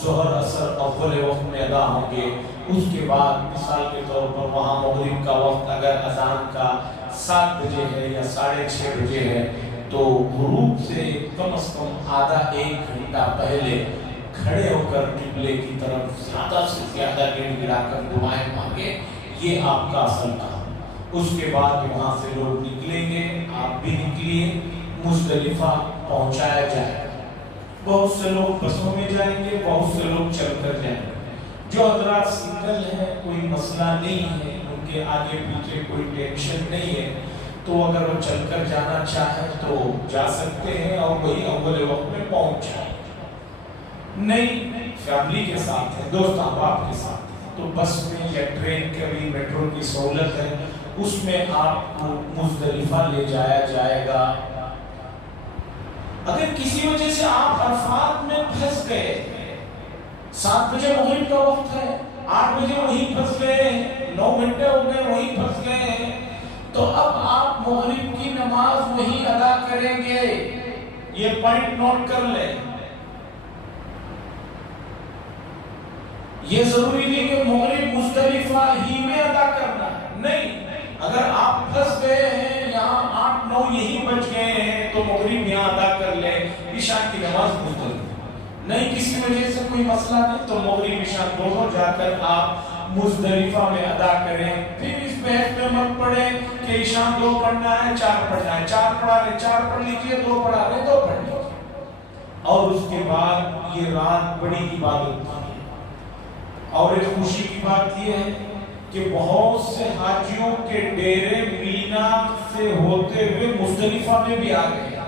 ظہر عصر اول وقت میں ادا ہوں گے. اس کے بعد مثال کے طور پر وہاں مغرب کا وقت اگر اذان کا 7 بجے ہے یا 6:30 بجے ہے تو غروب سے کم از کم آدھا 1 گھنٹہ پہلے کھڑے ہو کر قبلے کی طرف زیادہ سے زیادہ گڑ گڑا کر دعائیں مانگے. یہ آپ کا اصل کام. اس کے بعد وہاں سے لوگ نکلیں گے، آپ بھی نکلیے، مزدلفہ پہنچایا جائے گا. بہت سے لوگ بسوں میں جائیں گے، بہت سے لوگ چل کر جائیں گے. جو حضرات سنگل ہیں کوئی مسئلہ نہیں ہے، ان کے آگے پیچھے کوئی ٹینشن نہیں ہے تو اگر وہ چل کر جانا چاہیں تو جا سکتے ہیں اور وہی اول وقت میں پہنچ جائیں. نہیں فیملی کے ساتھ ہے، دوست احباب کے ساتھ تو بس میں یا ٹرین کے بھی میٹرو کی سہولت ہے، اس میں آپ کو مزدلفہ لے جایا جائے گا. اگر کسی وجہ سے آپ عرفات میں پھنس گئے، 7 بجے مغرب کا وقت ہے، 8 بجے وہیں پھنس گئے، 9 گھنٹے ہو گئے وہیں پھنس گئے، تو اب آپ مغرب کی نماز وہیں ادا کریں گے. یہ پوائنٹ نوٹ کر لیں. یہ ضروری نہیں کہ مغرب مزدلفہ ہی میں ادا کرنا ہے، نہیں. اگر آپ پھنس گئے ہیں یہاں 8-9 یہی بچ گئے ہیں تو مغرب یہاں ادا کر لیں، عشاء کی نماز مزدلفہ. نہیں کسی وجہ سے کوئی مسئلہ نہیں تو مغرب عشاء دونوں جا کر آپ مزدلفہ میں ادا کریں. پھر اس بحث میں مت پڑیں کہ عشاء 2 پڑھنا ہے 4 پڑھنا ہے، 4 پڑھا رہے 4 پڑھ لیجئے، 2 پڑھا رہے 2 پڑھ لیجئے. اور اس کے بعد یہ رات بڑی عبادت کی ہے. اور ایک خوشی کی بات یہ ہے کہ بہت سے حاجیوں کے ڈیرے مینا سے ہوتے ہوئے مزدلفہ میں بھی آ گئے،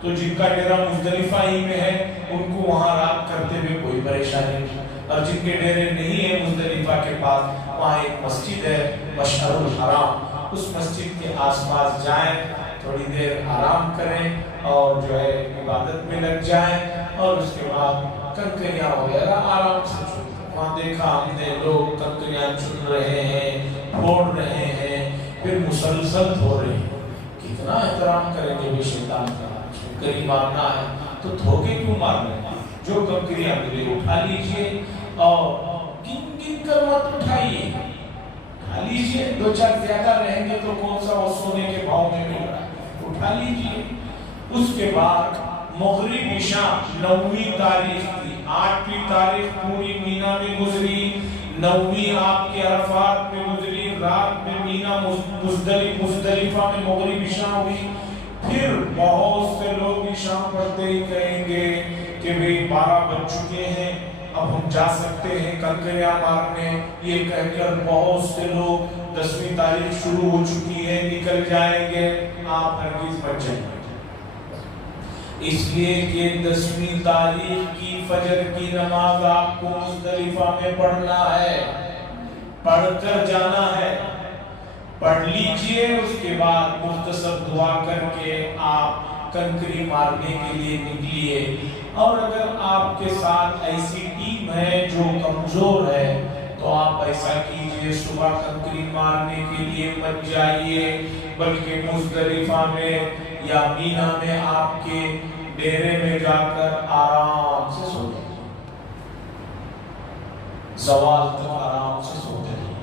تو جن کا ڈیرا مزدلفہ ہی میں ہے ان کو وہاں رات کرتے ہوئے کوئی پریشانی نہیں، اور جن کے ڈیرے نہیں ہے مزدلفہ کے پاس، وہاں ایک مسجد ہے مشعر الحرام، اس مسجد کے آس پاس جائیں، تھوڑی دیر آرام کریں اور جو ہے عبادت میں لگ جائیں، اور اس کے بعد کنکریاں وغیرہ آرام سے چھوڑیں۔ وہاں دیکھا ہم نے لوگ کنکریاں چن رہے ہیں، پھوڑ رہے ہیں، پھر مسلسل دھو رہے ہیں۔ کتنا احترام کریں گے بھی شیطان کا، کنکری مارنا ہے تو دھوکے کیوں مار رہے ہیں؟ جو کنکریاں ملے اٹھا لیجئے، اور گن گن کر مت اٹھائیے، اٹھا لیجئے، دو چار زیادہ رہیں گے تو کون سا وہ سونے کے بھاؤ میں مل رہا ہے، اٹھا لیجئے۔ اس کے بعد مغرب عشاء 9ویں تاریخ کی، 8ویں تاریخ پوری مینا میں گزری، 9ویں آپ کے عرفات میں گزری، رات میں مینا مزدلفہ میں مغرب عشاء ہوئی۔ پھر بہت سے لوگ عشاء پڑھتے ہی کہیں گے کہ بھئی 12 بج چکے ہیں، اب ہم جا سکتے ہیں کنکریاں مارنے، یہ کہہ کر بہت سے لوگ 10ویں تاریخ شروع ہو چکی ہے نکل جائیں گے۔ آپ ہرگز مت جائیں، اس لیے کہ 10ویں تاریخ کی فجر کی نماز آپ کو مزدلفہ میں پڑھنا ہے، پڑھ کر جانا ہے، پڑھ لیجئے۔ اس کے بعد مختصر دعا کر کے آپ کنکری مارنے کے لیے نکلیے۔ اور اگر آپ کے ساتھ ایسی ٹیم ہے جو کمزور ہے تو آپ ایسا کیجئے، صبح کنکری مارنے کے لیے مت جائیے، بلکہ مزدلفہ میں یا مینا میں آپ کے ڈیرے میں جا کر آرام سے سو جائیے، زوال تک آرام سے سوتے رہیے۔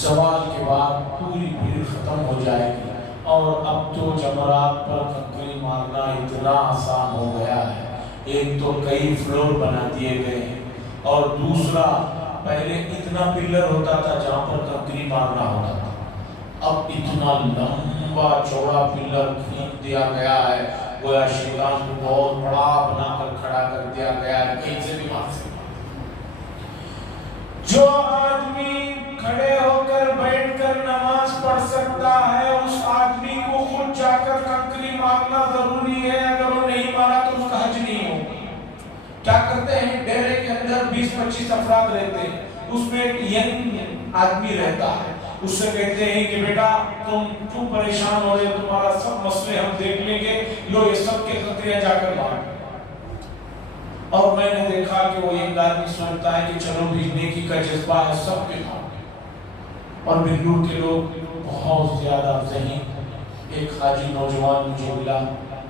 زوال کے بعد پوری بھیڑ ختم ہو جائے گی، اور اب تو جمرات پر کنکری مارنا اتنا آسان ہو گیا ہے، ایک تو کئی فلور بنا دیے گئے ہیں، اور دوسرا پہلے اتنا پلر ہوتا تھا جہاں پر کنکری مارنا ہوتا تھا، اب اتنا لمبا چوڑا پلر کھینچ دیا گیا ہے، گویا شیطان کو بہت بڑا بنا کر کھڑا کر دیا گیا ہے، کہیں سے بھی مار سکتا۔ جو آدمی کھڑے ہو کر بیٹھ کر نماز پڑھ سکتا ہے، اس آدمی کو خود جا کر کنکری مارنا ضروری ہے، اگر وہ نہیں مارا تو اس کا حج نہیں ہوگا۔ کیا کرتے ہیں، ڈیرے کے اندر 20-25 افراد رہتے ہیں، اس میں ایک ینگ آدمی رہتا ہے، اس سے کہتے ہیں کہ بیٹا تم کیوں پریشان ہو رہے، تمہارا سب مسئلے ہم دیکھ لیں گے، لو یہ سب کے کنکریاں جا کر مارو۔ اور میں نے دیکھا کہ وہ ایک آدمی سوچتا ہے کہ چلو بھی نیکی کا جذبہ ہے، سب کے مارو، اور بنگلور کے لوگ بہت زیادہ ذہین۔ ایک حاجی نوجوان مجھے ملا،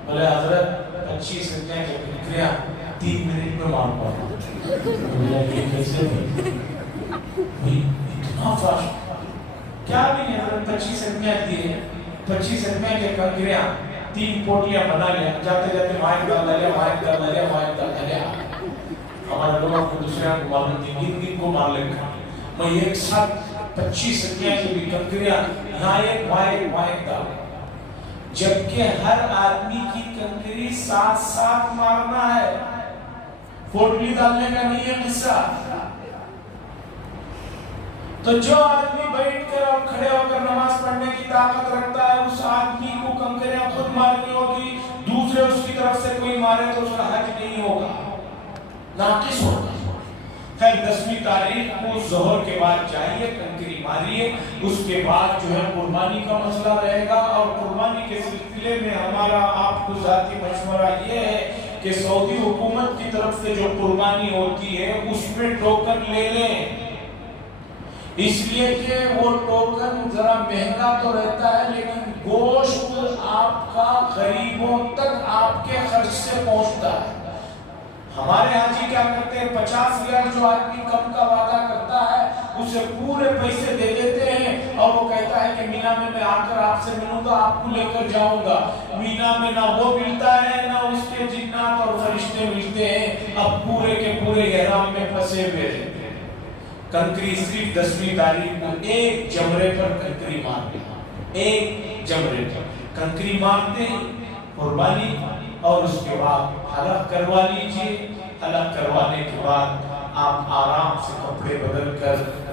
بولے حضرت 25 روپے کی کنکریاں 3 منٹ میں مار پاؤں۔ یہ کیسے بھی اتنا فاسٹ، کیا بھی نہیں حضرت 25 روپے دیے، 25 روپے کے کنکریاں 3 پوٹلیاں بنا لیا، جاتے جاتے مائک ڈال لیا، مائک ڈال لیا، مائک ڈال لیا۔ ہمارے لوگوں کو دوسرے کو معلوم تھی، گن کو مار لے گا، میں ایک ساتھ 25 روپے کی بھی کنکریاں یہاں ایک مائک ڈال، جبکہ ہر آدمی کی کنکری ساتھ مارنا ہے، پوٹلی ڈالنے کا نہیں ہے قصہ۔ تو جو آدمی بیٹھ کر اور کھڑے ہو کر نماز پڑھنے کی طاقت رکھتا ہے، اس آدمی کو کنکریاں خود مارنی ہوگی، دوسرے اس کی طرف سے کوئی مارے تو اس کا حج نہیں ہوگا، ناقص ہوگا۔ خیر 10ویں تاریخ کو ظہر کے بعد جائیے، کنکری ماریے، اس کے بعد جو ہے قربانی کا مسئلہ رہے گا، اور قربانی کے سلسلے میں ہمارا آپ کو ذاتی مشورہ یہ ہے کہ سعودی حکومت کی طرف سے جو قربانی ہوتی ہے اس میں ٹوکن لے لیں، اس لیے کہ وہ ٹوکن ذرا مہنگا تو رہتا ہے لیکن گوشت آپ کا غریبوں تک آپ کے خرچ سے پہنچتا ہے۔ ہمارے حاجی کیا کرتے ہیں، 50 ریال جو آدمی کم کا وعدہ کرتا ہے اسے پورے پیسے دے دیتے ہیں، اور وہ کہتا ہے کہ مینا میں آ کر آپ سے ملوں گا، آپ کو لے کر جاؤں گا۔ مینا میں نہ وہ ملتا ہے، نہ اس کے جنات اور فرشتے ملتے ہیں، اب پورے کے پورے احرام میں پھنسے ہوئے رہتے ہیں۔ کنکری صرف 10ویں تاریخ کو ایک جمرے پر کنکری مارتے ہیں، ایک جمرے پر کنکری مارتے ہیں، قربانی، اور اس کے بعد حلق کروا لیجئے۔ حلق کروانے کے بعد آپ آرام سے کپڑے بدل کر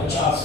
50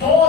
2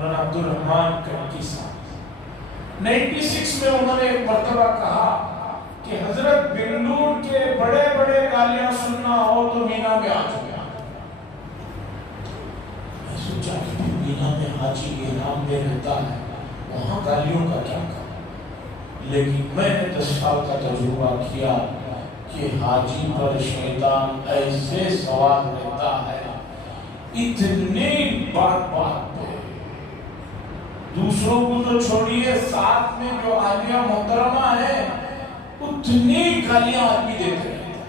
مولانا عبدالرحمان کنکی صاحب 96 میں انہوں نے ایک مرتبہ کہا کہ حضرت بنور کے بڑے بڑے گالیاں سننا ہو تو مینا میں آ چکا. میں سوچا کہ مینا میں حاجی احرام میں رہتا ہے, وہاں گالیوں کا کیا کام. لیکن میں نے 10 سال کا تجربہ کیا کہ حاجی پر شیطان ایسے سوار رہتا ہے, اتنی بات پہ دوسروں کو تو چھوڑیے, ساتھ میں جو عالیہ محترمہ ہے اتنی گالیاں آدمی دیتے رہتے ہیں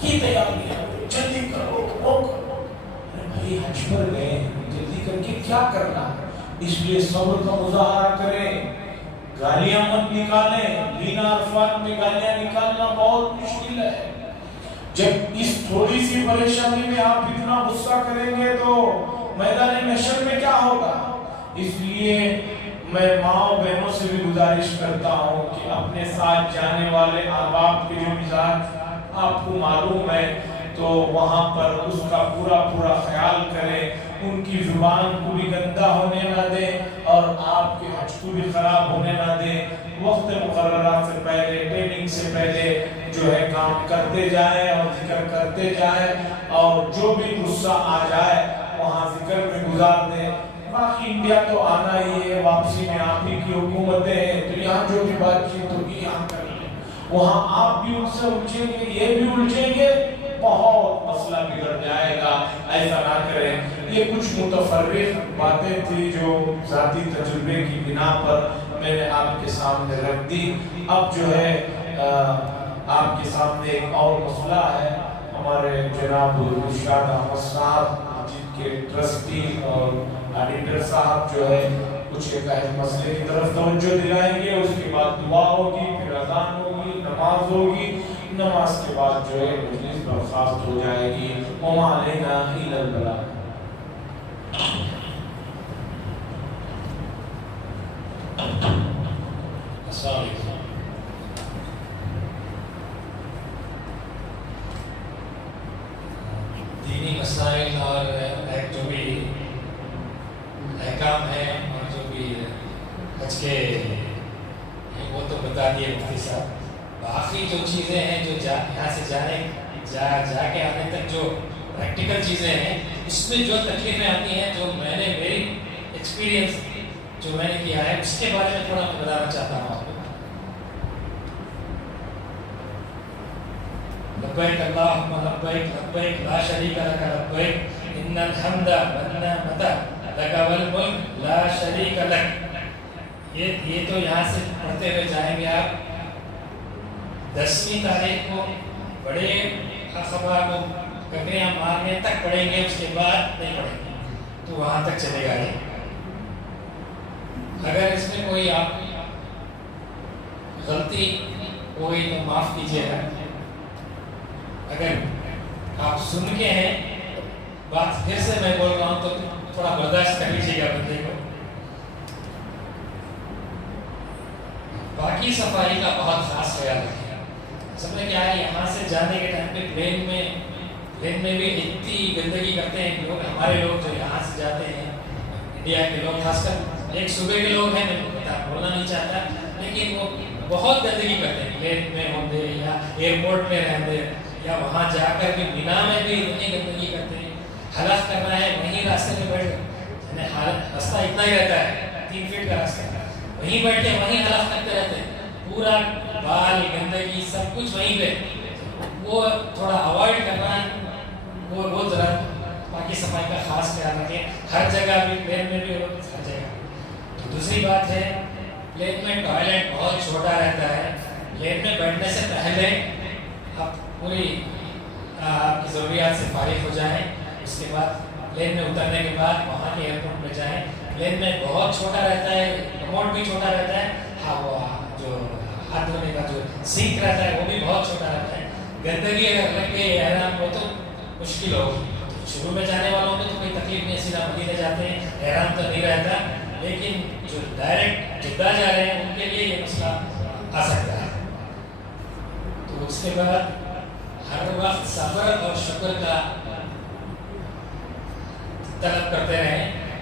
کی تیاری ہے, جلدی کرو وہ کرو. بھائی حج پر گئے, جلدی کر کے کیا کرنا, اس لیے صبر کا مظاہرہ کریں, گالیاں مت نکالیں. بینا عرفات میں گالیاں نکالنا بہت مشکل ہے. جب اس تھوڑی سی پریشانی میں آپ اتنا غصہ کریں گے تو میدان محشر میں کیا ہوگا. اس لیے میں ماں و بہنوں سے بھی گزارش کرتا ہوں کہ اپنے ساتھ جانے والے احباب کے جو مزاج آپ کو معلوم ہے تو وہاں پر اس کا پورا خیال کریں, ان کی زبان کو بھی گندا ہونے نہ دیں اور آپ کے حج کو بھی خراب ہونے نہ دیں. وقت مقررات سے پہلے, ٹریننگ سے پہلے جو ہے کام کرتے جائیں اور ذکر کرتے جائیں, اور جو بھی غصہ آ جائے وہاں ذکر میں گزار دیں. باقی انڈیا تو آنا ہی ہے, واپسی میں آپ ہی کی حکومتیں ہیں, تو یہاں جو بھی بات چیت ہوگی یہاں کر لیں. وہاں آپ بھی ان سے الجھیں گے, یہ بھی الجھیں گے, بہت مسئلہ بگڑ جائے گا. ایسا نہ کریں. یہ کچھ متفرق باتیں تھی جو ذاتی تجربے کی بنا پر میں نے آپ کے سامنے رکھ دی. اب جو ہے آپ کے سامنے ایک اور مسئلہ ہے. ہمارے جناب ارشاد احمد صاحب جن کے ٹرسٹی اور ایڈیٹر صاحب جو ہے کچھ ایک اہم مسئلے کی طرف توجہ دلائیں گے. اس کے بعد دعا ہوگی, پھر اذان ہوگی, نماز ہوگی. نماز کے بعد جو ہے مجلس برخاست ہو جائے گی. وما علینا الا البلاغ. السلام علیکم. دینی مسائل اور جو بھی احکام ہیں اور جو بھی حج کے وہ تو بتا دیے مفتی صاحب. باقی جو چیزیں ہیں جو یہاں سے جا کے آنے تک جو پریکٹیکل چیزیں ہیں اس میں جو تکلیفیں آتی ہیں, جو میں نے میری ایکسپیرینس جو میں نے کیا ہے اس کے بارے میں تھوڑا بتانا چاہتا ہوں آپ کو. لبیک اللہم لبیک لبیک لا شریک لک لبیک ان الحمد والنعمت لک والملک لا شریک لک. یہ تو یہاں سے پڑھتے ہوئے جائیں گے آپ. 10ویں تاریخ کو بڑے خبر کو ککریاں مارنے تک پڑھیں گے, اس کے بعد نہیں پڑھیں گے, تو وہاں تک چلے گا. یہ اگر اس میں کوئی آپ غلطی ہوئی تو معاف کیجیے گا. اگر آپ سن کے ہیں بات پھر سے میں بول رہا ہوں تو تھوڑا برداشت کر لیجیے گا بندے کو. باقی صفائی کا بہت خاص خیال رکھیں. سب نے کیا ہے, یہاں سے جانے کے ٹائم پہ پلین میں بھی اتنی گندگی کرتے ہیں لوگ. ہمارے لوگ جو یہاں سے جاتے ہیں, انڈیا کے لوگ خاص کر, ایک صوبے کے لوگ ہیں, میں بولنا نہیں چاہتا, لیکن وہ بہت گندگی کرتے ہیں. پلین میں ہوں دے یا ایئرپورٹ میں رہیں دے یا وہاں جا کر بھی مینا میں بھی اتنی گندگی کرتے ہیں. حلق کرنا ہے وہیں راستے میں بیٹھ, راستہ اتنا ہی رہتا ہے 3 فٹ کا راستہ, وہیں بیٹھے وہیں حلق کرتے رہتے ہیں. پورا بال گندگی سب کچھ وہیں پہ. وہ تھوڑا اوائڈ کرنا, وہ ذرا باقی صفائی کا خاص خیال رکھیں. ہر جگہ بھی, پلین میں بھی ہر جگہ. دوسری بات ہے, پلین میں ٹوائلٹ بہت چھوٹا رہتا ہے. پلین میں بیٹھنے سے پہلے آپ پوری آپ کی ضروریات سے فارغ ہو جائیں. اس کے بعد پلین میں اترنے کے بعد وہاں کے ایئرپورٹ میں جائیں. پلین میں بہت چھوٹا رہتا ہے, ریموٹ بھی چھوٹا رہتا ہے. ہاں, وہ جو ہاتھ دھونے کا جو سینک رہتا ہے وہ بھی بہت چھوٹا رہتا ہے. گندگی اگر لگ گئی احرام کو تو مشکل ہوگی. شروع میں جانے والوں کو تو کوئی تکلیف نہیں, سیدھا مدینے جاتے ہیں, احرام تو نہیں رہتا. لیکن جو ڈائریکٹ جدہ جا رہے ہیں ان کے لیے یہ مسئلہ آ سکتا ہے. تو اس کے بعد ہر وقت صبر اور شکر کا طلب کرتے رہیں.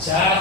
4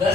10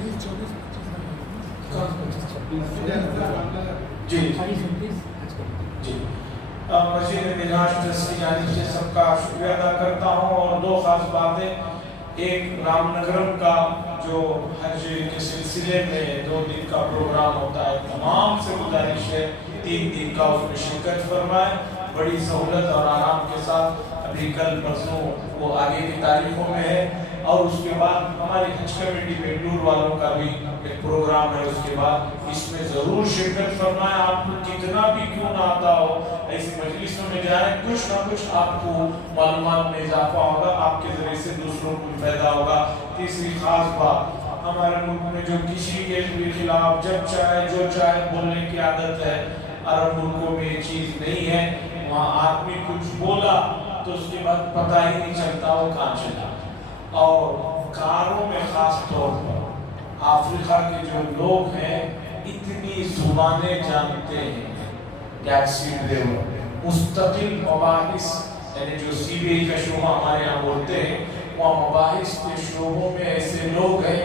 جی جی مسجد منہاج ٹرسٹ کی جانب سے سب کا شکریہ ادا کرتا ہوں، اور دو خاص باتیں، ایک رام نگرم کا جو حج کے سلسلے میں 2 دن کا پروگرام ہوتا ہے، تمام سے گزارش ہے 3 دن کا اس میں شرکت فرمائیں، بڑی سہولت اور آرام کے ساتھ، ابھی کل پرسوں وہ آگے کی تاریخوں میں ہے، اور اس کے بعد ہماری حج کمیٹی بنگلور والوں کا بھی ایک پروگرام ہے، اس کے بعد اس میں ضرور شرکت فرمائیں، آپ کو کتنا بھی کیوں نہ آتا ہو ایسی مجلسوں میں جائیں، کچھ نہ کچھ آپ کو معلومات میں اضافہ ہوگا، آپ کے ذریعے سے دوسروں کو پیدا ہوگا۔ تیسری خاص بات، ہمارے ملک میں جو کسی کے بھی خلاف جب چاہے جو چاہے بولنے کی عادت ہے، عرب ملکوں میں یہ چیز نہیں ہے، وہاں آدمی کچھ بولا تو اس کے بعد پتہ ہی نہیں چلتا وہ کہاں چلا، اور کاروں میں خاص طور پر افریقہ کے جو لوگ ہیں اتنی زبانیں جانتے ہیں، ٹیکسی ڈرائیور مستقل مباحث، یعنی جو سی بی آئی کا شعبہ ہمارے یہاں بولتے ہیں، وہاں مباحث کے شعبوں میں ایسے لوگ ہیں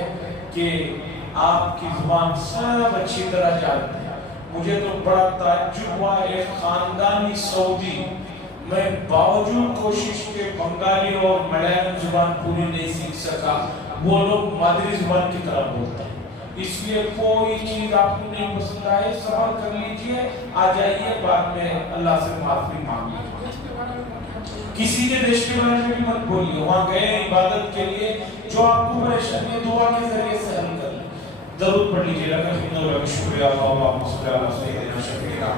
کہ آپ کی زبان سب اچھی طرح جانتے ہیں۔ مجھے تو بڑا تعجب ہوا، ایک خاندانی سعودی میں باوجود کوشش کے بنگالی اور ملیالم زبان پوری نہیں سیکھ سکا، وہ لوگ مادری زبان کی طرح بولتے ہیں۔ اس لیے کوئی چیز آپ کو نہیں پسند آئے صبر کر لیجئے، آ جائیے، بعد میں اللہ سے معافی مانگ لیجئے۔ کسی کے دیش کے بارے میں بھی مت بولیے، وہاں گئے عبادت کے لیے، جو آپ کو پریشانی دعا کے ذریعے سے حل کر لیں۔ درود پڑھ لیجئے، لکن حمد و شکریہ، اللہم صلی علی سیدنا شفیعنا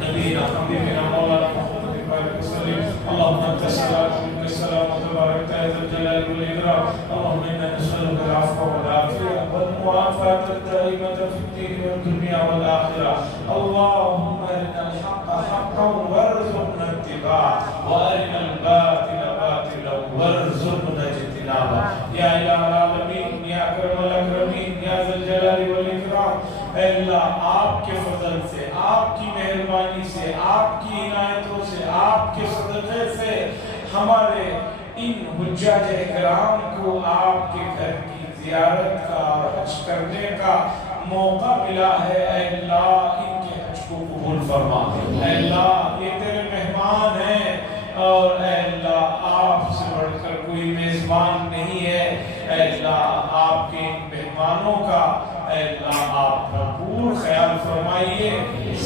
نبینا حبیبنا مولانا محمد اللهم انت السلام ومنك السلام وتبارك يا ذا الجلال والاكرام، اللهم انا نسالك العفو والعافيه والمعافاه الدائمه في الدين والدنيا والاخره، اللهم ارنا الحق حقا وارزقنا اتباعه، وارنا الباطل باطلا وارزقنا اجتنابه، يا اله العالمين، يا اکرم الاکرمین، یا ذا الجلال والاکرام۔ اے اللہ، آپ کے فضل سے، آپ کی مہربانی سے، آپ کی عنایتوں سے، آپ کے صدقے سے ہمارے ان حجاج اکرام کو آپ کے گھر کی زیارت کا اور حج کرنے کا موقع ملا ہے۔ اے اللہ، ان کے حج کو قبول فرما۔ اے اللہ، یہ تیرے مہمان ہیں، اور اے اللہ، آپ سے بڑھ کر کوئی میزبان نہیں ہے۔ اے اللہ، آپ کے ان مہمانوں کا اے اللہ آپ بھرپور خیال فرمائیے۔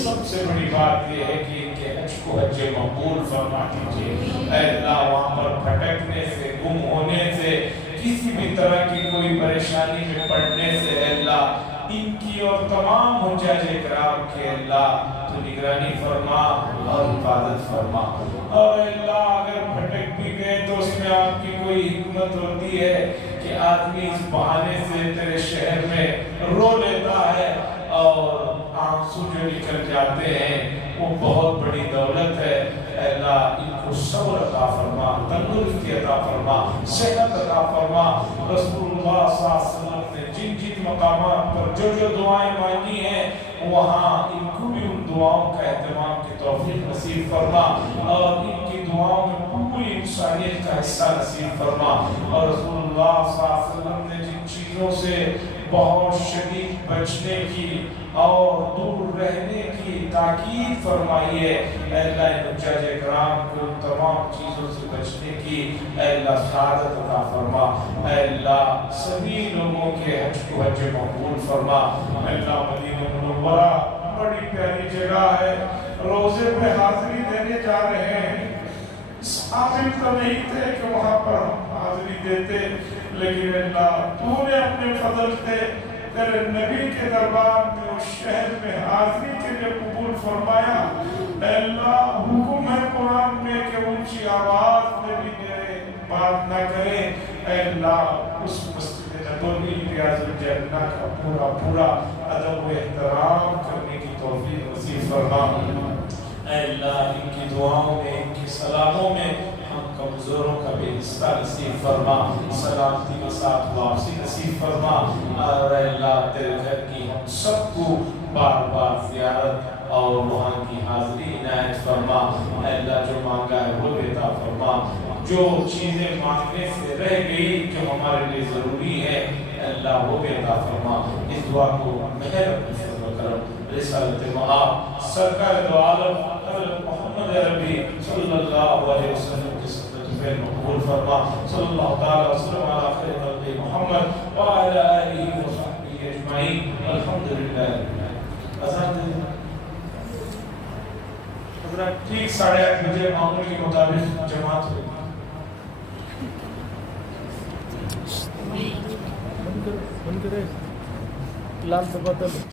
سب سے بڑی بات یہ ہے کہ ان کے حج کو حج مقبول فرما دیجیے۔ اے اللہ، وہاں پر بھٹکنے سے، گم ہونے سے، کسی بھی طرح کی کوئی پریشانی میں پڑنے سے اے اللہ ان کی اور تمام حجاج اکرام کے اللہ تو نگرانی فرما اور حفاظت فرما۔ اور اے اللہ، اگر بھٹک بھی گئے تو اس میں آپ کی کوئی حکمت ہوتی ہے کہ آدمی اس بہانے سے تیرے شہر میں رو لیتا ہے، اور آنسو جو نکل جاتے ہیں وہ بہت بڑی دولت ہے۔ اے اللہ، ان کو صبر عطا فرما، تندرستی عطا فرما، صحت عطا فرما۔ رسول اللہ صلی اللہ علیہ وسلم نے جن جن مقامات پر جو جو دعائیں مانگی ہیں، وہاں ان کو بھی ان دعاؤں کا اہتمام کی توفیق نصیب فرما، اور ان کی دعاؤں میں پوری انسانیت کا حصہ نصیب فرما۔ اور رسول اللہ صلی اللہ علیہ وسلم نے جن چیزوں سے بہت شدید بچنے کی اور دور رہنے کی تاکید فرمائی ہے، اے اللہ ان حجاج اکرام کو ان تمام چیزوں سے بچنے کی اے اللہ سعادت عطا فرما۔ اے اللہ، سبھی لوگوں کے حج کو حج مقبول فرما۔ اے اللہ، مدینہ منورہ بڑی پیاری جگہ ہے، روزے پہ حاضری دینے جا رہے ہیں، قابل تو نہیں تھے کہ وہاں پر ہم حاضری دیتے، لیکن اللہ تو نے اپنے فضل سے تیرے نبی کے دربار میں اس شہر میں حاضری کے لیے قبول فرمایا۔ اے اللہ، حکم ہے قرآن میں کہ اونچی آواز میں بھی میرے بات نہ کرے۔ اے اللہ، اس مسجد نبوی ریاض الجنہ کا پورا ادب و احترام کرنے کی توفیق نصیب فرما۔ اے اللہ، ان کی دعاؤں میں، ان کی سلاموں میں ہم کمزوروں کا بھی حصہ نصیب فرما، سلامتی کے ساتھ واپسی نصیب فرما۔ اور اے اللہ، تیرے گھر کی ہم سب کو بار بار زیارت اور وہاں کی حاضری عنایت فرما۔ اے اللہ، جو مانگا ہے وہ عطا فرما، جو چیزیں مانگنے سے رہ گئی جو ہمارے لیے ضروری ہے اے اللہ اللہ وہ بھی عطا فرما. اس دعا کو مہر اپنے فضل و کرم رسالت مآب سرکار دو عالم حضرت محمد عربی صلی اللہ علیہ وسلم کی صحبت میں مقبول فرما. صلی اللہ تعالی وسلم علی خیر خلق محمد وعلی آلہ وصحبہ اجمعین. الحمدللہ. اذان دے حضرات ٹھیک 8:30 بجے معمول کے مطابق جماعت ہوئی. بند کرے لال دبا